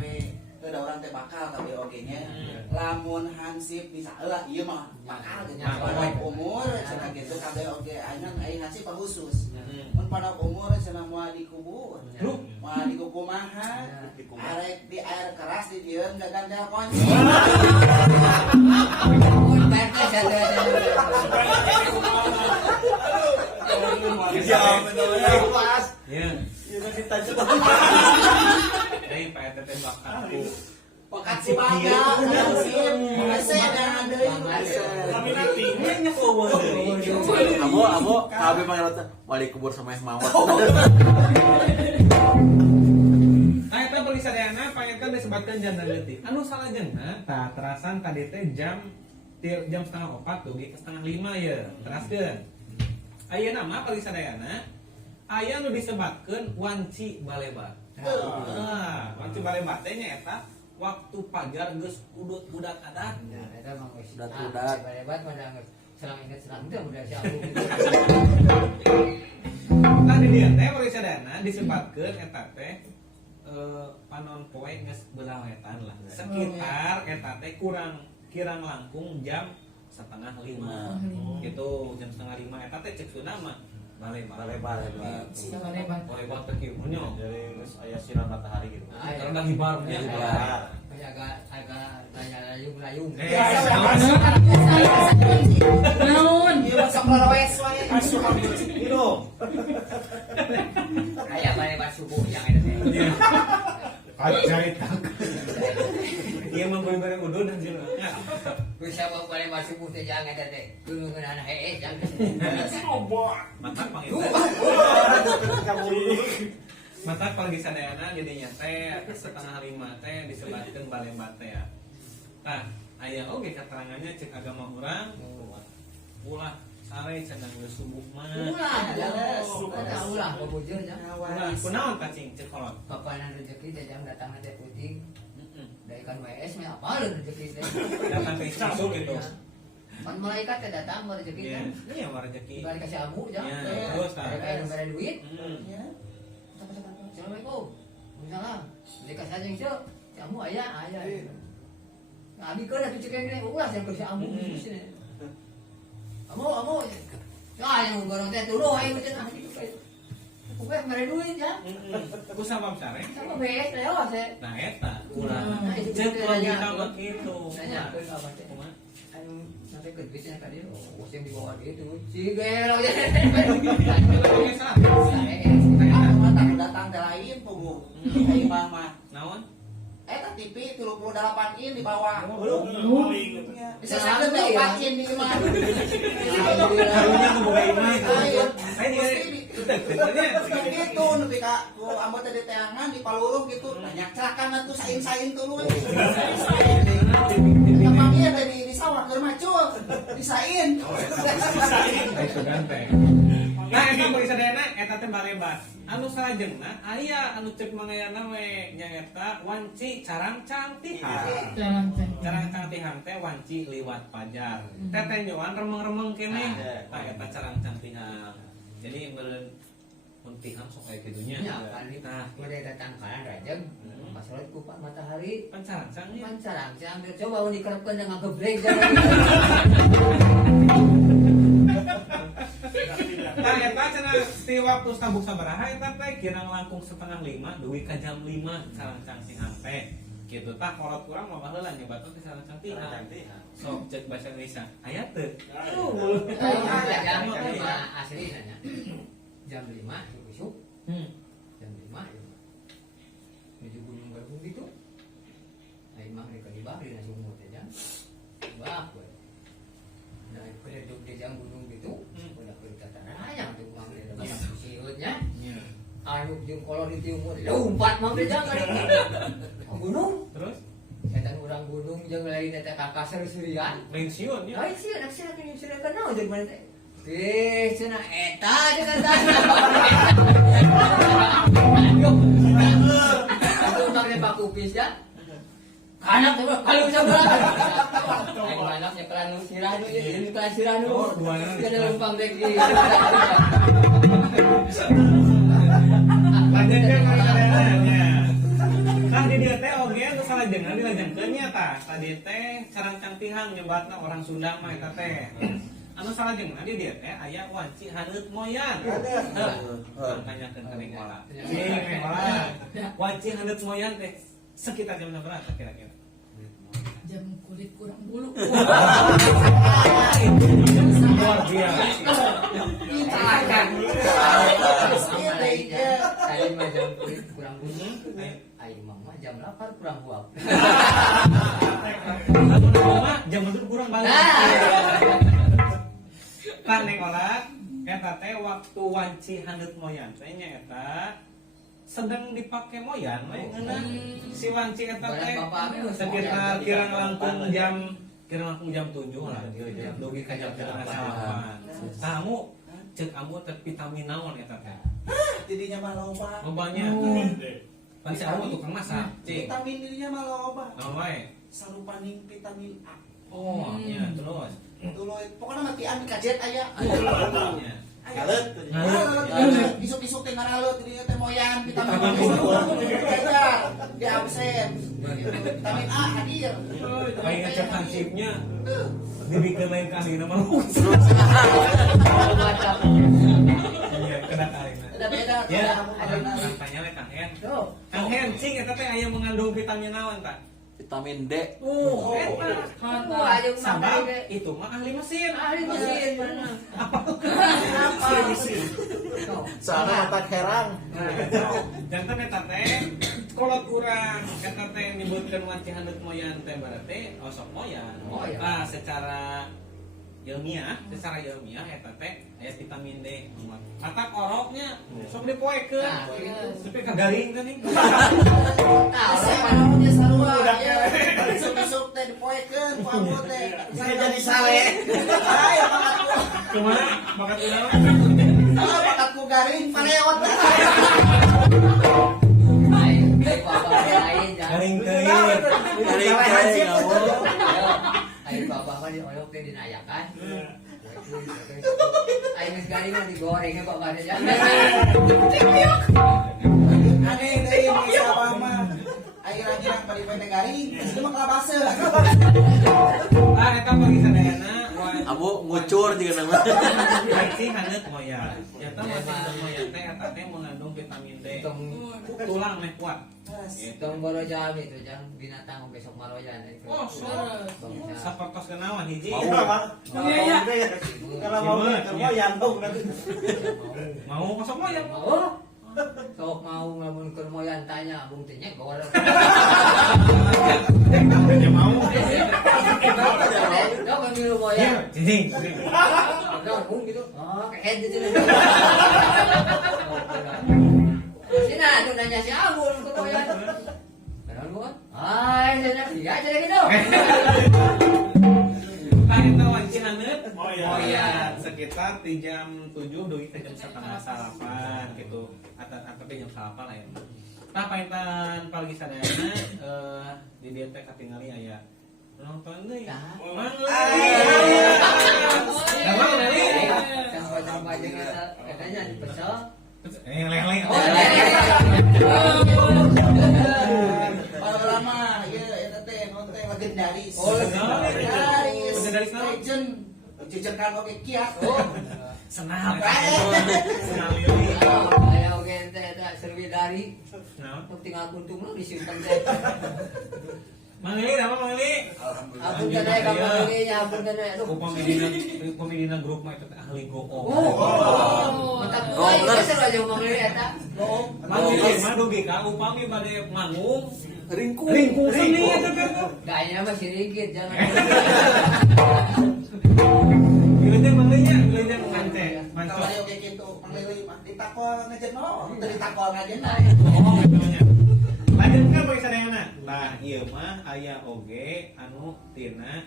ada orang teh bakal tapi oge-nya lamun hansip bisa eulah ieu mah bakal gitu pada umur cenah gitu kabeh oge ayeuna aya hansip khusus mun pada umur cenah moal dikubur moal dikukumaha arek di air keras di dieu enggak ganda kunci Ya. Ini Pak RT teh bakal Pakat si bangga, hansip, makasih ada deui. Kami nanti nya eueuh deui. Abo kabeh pangaran wali kubur sama mawar. Nah, eta beli sadayana panyetan disebutkeun jam leutik. Anu salajengna tah terasan tadi teh jam 3:30 dugi ke 4:30 ya. Teraskeun. Ayeuna mah pagi sadayana aya nu disebatkeun wanci balebat. Wanci balebat teh nyaeta waktu pajar geus udut budak adat. Nah, eta mah geus Budak-budak. lebat mah serang inget serang teh udah si Abu. Nah di dieu teh bari sadana disebatkeun eta teh panon poe geus belawetan lah. Sekitar eta teh kirang langkung jam 4:30 gitu, jam 4:30 eta teh cek sunah mah balebat. Balebat teh kieu munyo. Jadi geus aya sinar matahari gitu. Karena hibarnya. agak layung-layung. Naon? Ieu mah sok lawes wae. Hidung. Kayak balebat subuh yang ada teh. Kacaritak. Ieu mah bener udun anjeun. Bisa bawa balebat subuh teh jangan ada teh. Tungguin anak heeh jangan. Mantap panggil. Mantap pagi sadayana jadinya teh 4:30 teh disebatkeun balebat teh ya. Tah, aya oge keterangannya cek agama urang. Ulah sare cenah geus subuh mah. Ulah bobojeur jangan. Ulah kunaon cacing cek kolot. Papanan rezeki teh jangan datang teh puting. Dari kan WS mah apa rezeki teh. Datang ke isu gitu. Pan malaikat teh datang mau rezeki Iya, teh. iya mah rezeki. Dibalik kasih abu Ya, jangan. terus tah. Ada duit. Ya. Assalamualaikum. Waalaikumsalam. Beli kas aja cek. Kamu ayah. Nah, abi keur atuh cek gini ulah yang kasih abu di sini. Kamu. Ya yang gorong teh tuluh ayo cenah gitu kayak. Pokoknya mere duit ya. Ku sabab sare. Sama BS teh oh teh. Nah eta ulah Nah, itu cek teh logika nanya. mah kitu. Nanya ke apa teh? Kumaha? Anu sampai ke duitnya ka dia. Oh, yang di bawah dia tuh. Cigelo ya. Oke, salah. Mata datang teh lain tunggu. Ieu mah. Naon? Eta TV 38 in di bawah. Bisa Nah, sakit teh iya. 4 in di mah. Karunya ngeboga imah itu. Ayo. Saya juga Gitu nepi ka ku anggota di teangan di paluruh gitu. Banyak celakan atuh sain-sain tuluy. Emang ieu teh di sawah keur macul. Disain. sudah teh. Nah, eta bari sadayana eta teh balebat. Anu salajengna aya anu cek mangayana we nyaeta wanci carang-carang tihan. Carang-carang tihan teh wanci liwat pajar. Teteh nyoan remeng-remeng keneh. Tah eta carang-carang tihan. Jadi meureun mun tihan sok aya kidunya. Ya, kan itu. Nah, Udah datang kanan rajang. Pas sholat kupat matahari. pancarang-carangnya. Pancarang coba dikerapkan dengan gebrek. Nah, eta cenah ti waktu sabuk sabaraha eta teh kirang langkung 4:30 duwi ka jam 5 carang-carang tihan teh. Kitu tah kolot urang mah baheula nyebatkeun ti carang-carang tihan. Sok cek bahasa Indonesia. Aya teu? Jam 5 asli nanya. Jam 5 besok. Jam 5 ya. Menuju Gunung Galunggung gitu. Nah, imang di bawah di sumur teh jan. Bah. Nah, pada duduk di jam gunung gitu. Udah kita tanahnya tuh mang di dalam siutnya. Anu jeung kolor di timur. Lompat mang di jang kali. Gunung. Terus Eta urang gunung jeung lain eta kakak seru-serian. main siun ya. Ai sih anak saya kan sudah kenal jeung mana teh. Cenah eta dengan Aduh, pakai Pak Kupis ya. Anak tuh kalau bisa berangkat. Ayo anaknya kelan sirah dulu, ini kelan sirah dulu. Oh, duanya. Ada lumpang deki. Lanjutkan kali kadang-kadangnya. Tah di dieu teh oge anu salajengna dilajengkeun nya tah. Tadi teh carang-carang tihan nyebatna orang Sunda mah eta teh. Anu salajengna di dieu teh aya wanci haneut moyan. Heuh. Tanyakeun ka Neng Ola. Neng Ola. Wanci haneut moyan teh sekitar jam berapa kira-kira? Jam kulit kurang bulu. Luar biasa. Celakan. Saya mah jam kulit kurang bunyi. Ayo mama jam 8 kurang buap. Anu mah jam betul kurang banget. Kan Neng Ola, eta teh waktu wanci haneut moyan teh nyaeta sedang dipakai moyan we ngeunah si wanci eta teh sekitar kirang langkung jam 7 lah dugi ka jam 8. Kamu cek amu teh vitamin naon eta teh? Jadinya mah loba. Lobanya. Pan si Awu tukang masak, cing. Vitamin D-nya mah loba. Naon wae? Sarupaning vitamin A. Oh, iya terus. Dulu pokoknya matian kajet aya. Iya. Galet. Isuk-isuk teh ngaralut jadi teh moyan vitamin A. Di absen. Vitamin A hadir. Kayak ngecek hansipnya. Dibikin lain kali nama lu. Iya, kena kali. Udah beda. Ya, tanya le Kang Hen. Kang Hen, cing eta teh aya mengandung vitamin naon tah? Vitamin D. Eta. Sabab itu mah ahli mesin. Soalnya otak herang. Jantan eta teh kolot urang eta teh nyebutkeun wanci handeup moyan teh berarti osok moyan. Nah, secara ilmiah eta teh aya vitamin D. Mata koroknya sok dipoekeun. Tapi kagaring kan nih. Namanya sarua ya. Isuk-isuk teh dipoekeun ku ambo teh. Jadi sale. Ayo bakatku. Kumaha bakat urang? Bakatku garing palewat. Garing teuing. Garing teh ngawur. Ayo bapak mah diolok teh dinayakan. Ayo geus garing mah digoreng kok kada jangan. Aneh deui mah sabah mah. Ayo rajin bari poe teh garing. Itu mah kalabase. Eta bagi sadayana Abu ngucur juga nama. wanci handeup moyan. Eta wanci handeup moyan teh eta teh mengandung vitamin D. Tulang meh kuat. Tong borojan itu jang binatang besok marojan. Oh, sapertos kenawan hiji. Kalau mau yang dong nanti. Mau masuk moyan. Mau? Sok mau ngelamun ke moyan tanya bung tanya goreng. Ya mau. Dah panggil moyan. Cing. Dah bung gitu. Oh, kayak gitu. Sini tuh nanya si Abul ke moyan. Kenal bukan? Hai, nanya dia aja gitu. Kita wanci handeup Moyan. moyan sekitar di jam 7 dugi ke jam 7:30 gitu. Atau jam 8 lah ya. Nah, paintan pagi sadayana di dieu teh katingali aya nonton deui. Jangan katanya dipesel. Lele. Kalau lama ya eta teh non teh legendaris. Oh, legendaris. Legendaris legend. Jejerkan oke kiat. Senang. Senang Ayo gente eta servidari. Nah, Untuk tinggal kuntung lu disimpan teh. Mangli apa Mangli? Ampun teh ka mangli nya ampun teh aduh. Pemilihna grup mah itu teh ahli goong. Mantap gua itu seru aja mangli eta. Goong. Mangli mah dugi ka upami bade manggung. Ringkung. Ringkung seni eta teh. Kayaknya masih ringgit jangan. Gilinya manglinya, gilinya mance. Kalau ayo kayak gitu, manglili mah ditakol ngajen no, teu ditakol ngajen. Oh, namanya. Lanjutkan bagi sadayana. Nah, ieu mah aya oge anu tina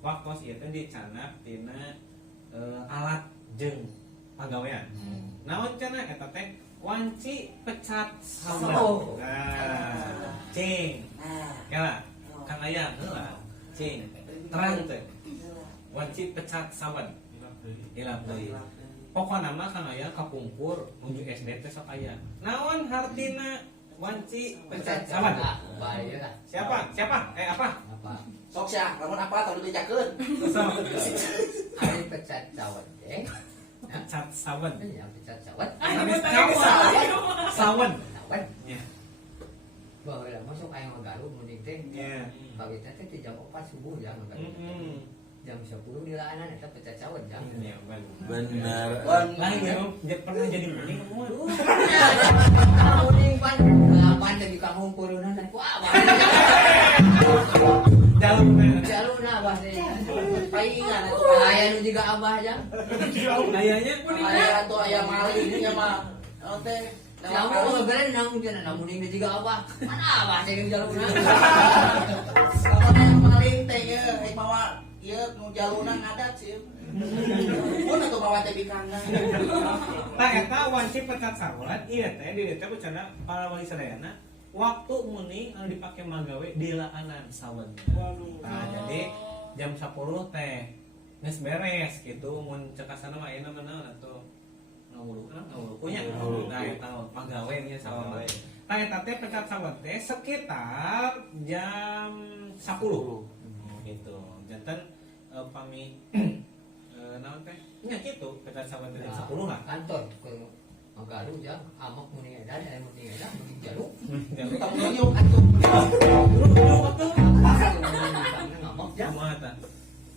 waktos ieu teh dicanak tina alat jeung pagawean. Naon cenah eta teh wanci pecat sawan. Nah, cing. Kala kan aya heula. Cing. Terang teh. Wanci pecat sawan. Hilap deui. Pokona mah kan aya kapungkur nuju SD teh sok aya. Naon hartina wanci pecat sawan? Baik lah. Siapa? Apa? Apa? Sok sia, lamun apa tadi dijakeun. Sok. Hari pecat cawan deh. Pecat sawan. Ya pecat cawan. Sawan. Cawan. Ya. Bahwa lah masuk aya ngagaluh mending teh. Ya. Kawitna teh di jam 4 subuh ya ngagaluh. Jam 10 di laanan eta pecat cawan jam. Ya, Benar. Lah ya pernah jadi mending semua. Mending pan pan teh di kampung kurunan wah. Jaluna abah teh. Paingan atuh aya nu juga abah aja. Kayaknya Aya atuh aya maling nya mah. Teh Kamu berenang cenah namun ini juga abah. Mana abah teh di jaluna. Lamun yang maling teh ye mawa kieu nu jaluna ngadat sih. Mun atuh bawa teh bikangna. Tah eta wanci pecat sawat ieu teh di dieu teh bercanda para wali sadayana waktu muni anu dipake magawe dilaanan sawen. Nah, jadi jam 10 teh geus beres gitu mun cekasana mah ayeuna meunang atuh ngawulukunya. Nah, eta pagawe nya sawen. Tah eta teh pecat sawat teh sekitar jam 10 gitu. Janten pami naon teh nya kitu pecat sawat teh jam 10 lah. Kantor ke Magalu jang amak muni edan aya muni edan muni jalu. Tong nyuk atuh. Ngamak jang Kumaha tah?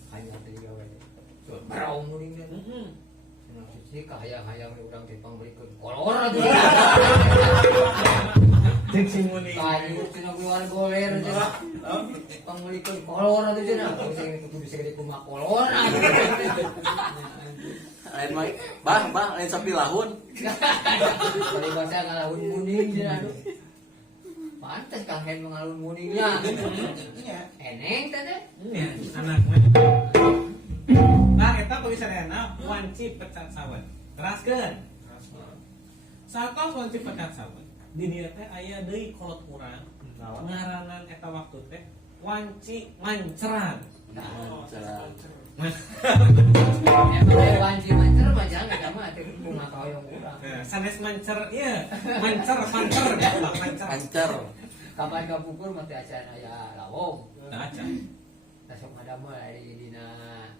hanya teh gawe. Barau muni teh. Cenah sih kahayang-hayang urang teh pangbelikeun kolor atuh. Cek si muni. Kayu cenah keluar goler cenah. Pangbelikeun kolor atuh cenah. Sing kudu bisa gede kumaha kolor. Lain mah bah lain sapi lahun. Kalau bahasa ngalahun muning cenah aduh. Pantes Kang Hen mengalun muningnya. Iya. Eneng teh teh. Nya anak mah. Nah, eta bagi sadayana wanci pecat sawat. Teraskeun. Satos wanci pecat sawat. Di dieu teh aya deui kolot urang. Ngaranan eta waktu teh wanci manceran. Emang wanci mancer mah jangan ada mah teh bunga kaoyong urang. Sanes mancer ieu, mancer. Ancar. Kapan kapupur mah teh acan aya lawong. Nah, acan. Tasok ada mah di dina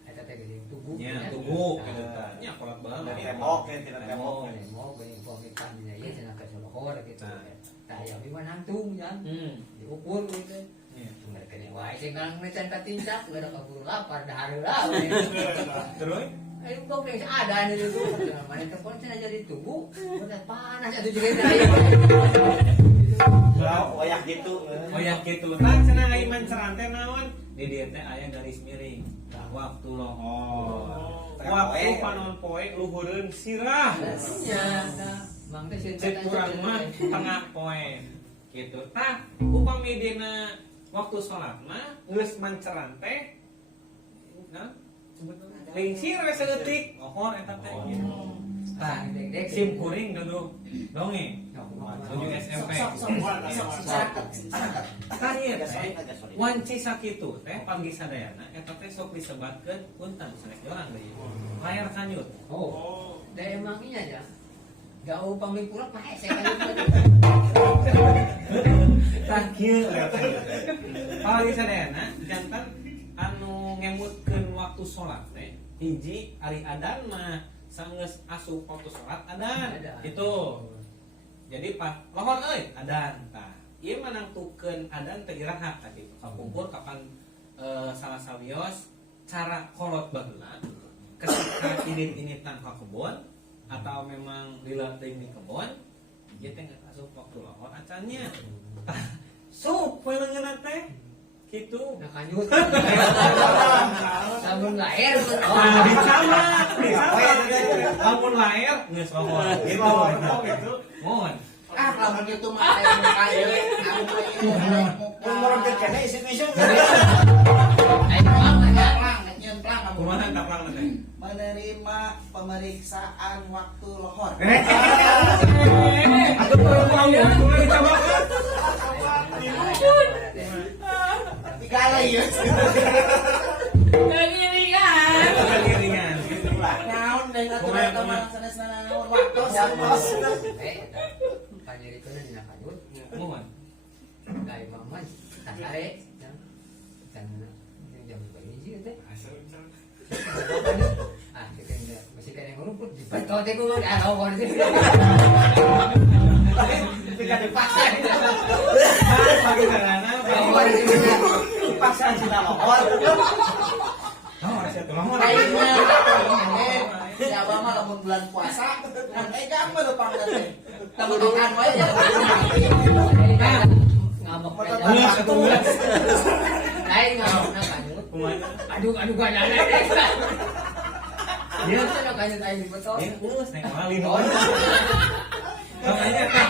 eta teh geuning tugu. Nya tugu kitu tah. Nya kolot banget. Tembok ya, tidak tembok. Mau geuning pamitan dina ieu cenah ka Solohor kitu. Nah. Tah aya mah nantung jang. Diukur kitu. Iya. Bener kene wae sing nang mecan ka tincak geura kaburu lapar dahar heula. Terus Ayo kok geus ada nih itu. Mana telepon cenah jadi tubuh. Udah panas atuh jeung eta. Wayak gitu. oh ya kitu tah cenah ai manceran teh naon? Di dieu teh aya garis miring. Waktu lohor. Waktu panon poe luhureun sirah. Ya, mang teh Cek urang mah tengah poe. Gitu. Tah upami dina waktu sholat mah geus manceran teh nah sebetulnya lingsir we saeutik ohor eta teh gitu. Tah sim kuring duduk dongeng menuju SMP. Tah ieu teh wanci sakitu teh panggi sadayana eta teh sok disebatkeun punten sanes orang deui layar kanyut. Oh, da emang iya ya. Jauh pamipura pae saya kan. Tah kieu panggi sadayana janten anu ngemutkeun waktu sholat teh hiji ari adan mah sanggeus asup waktu sholat adan gitu. Jadi pas lohor euy adan tah ieu mah nangtukeun adan teh iraha tadi kakumpul kapan salah sawios cara kolot baheula ketika init-initan ka kebon atau memang lila teuing di kebon ieu teh geus asup waktu lohor acannya tah sup we leungeunna teh kitu. Nah kanjut. Sabun lair. Nah, dicama. Lamun lair geus lohor gitu. Mohon. Ah, lamun kitu mah aya nu kaye, anu ieu. Mun merontek kene isu-isu. Ayo mang ya. Nyeun plang kamu. Kumaha taplang teh? Menerima pemeriksaan waktu lohor. Atuh kurang ya, coba. Galai ya. Kegiringan. Naon deui atuh eta mah sanesna naon waktu santos. Panjirikeun dina kanjut. Mohon. Da imam mah tasare. Can jam hiji teh. Ah, kita masih kena ngumpul di betot teh ku lohor sih. Tidak dipaksa. Pagi sarana, Lohor sih. Dipaksa cina lohor. lohor sia tuh lohor. Ayeuna siapa mah lamun bulan puasa, kan egang mah leumpang teh. Tamudukan wae ya. Ngambek Geus atuh geus. lain ngambek kanjut. Kumaha? Aduh gana deh. Dia tuh kanjut aing di betot. Ya geus neng malin. Makanya teh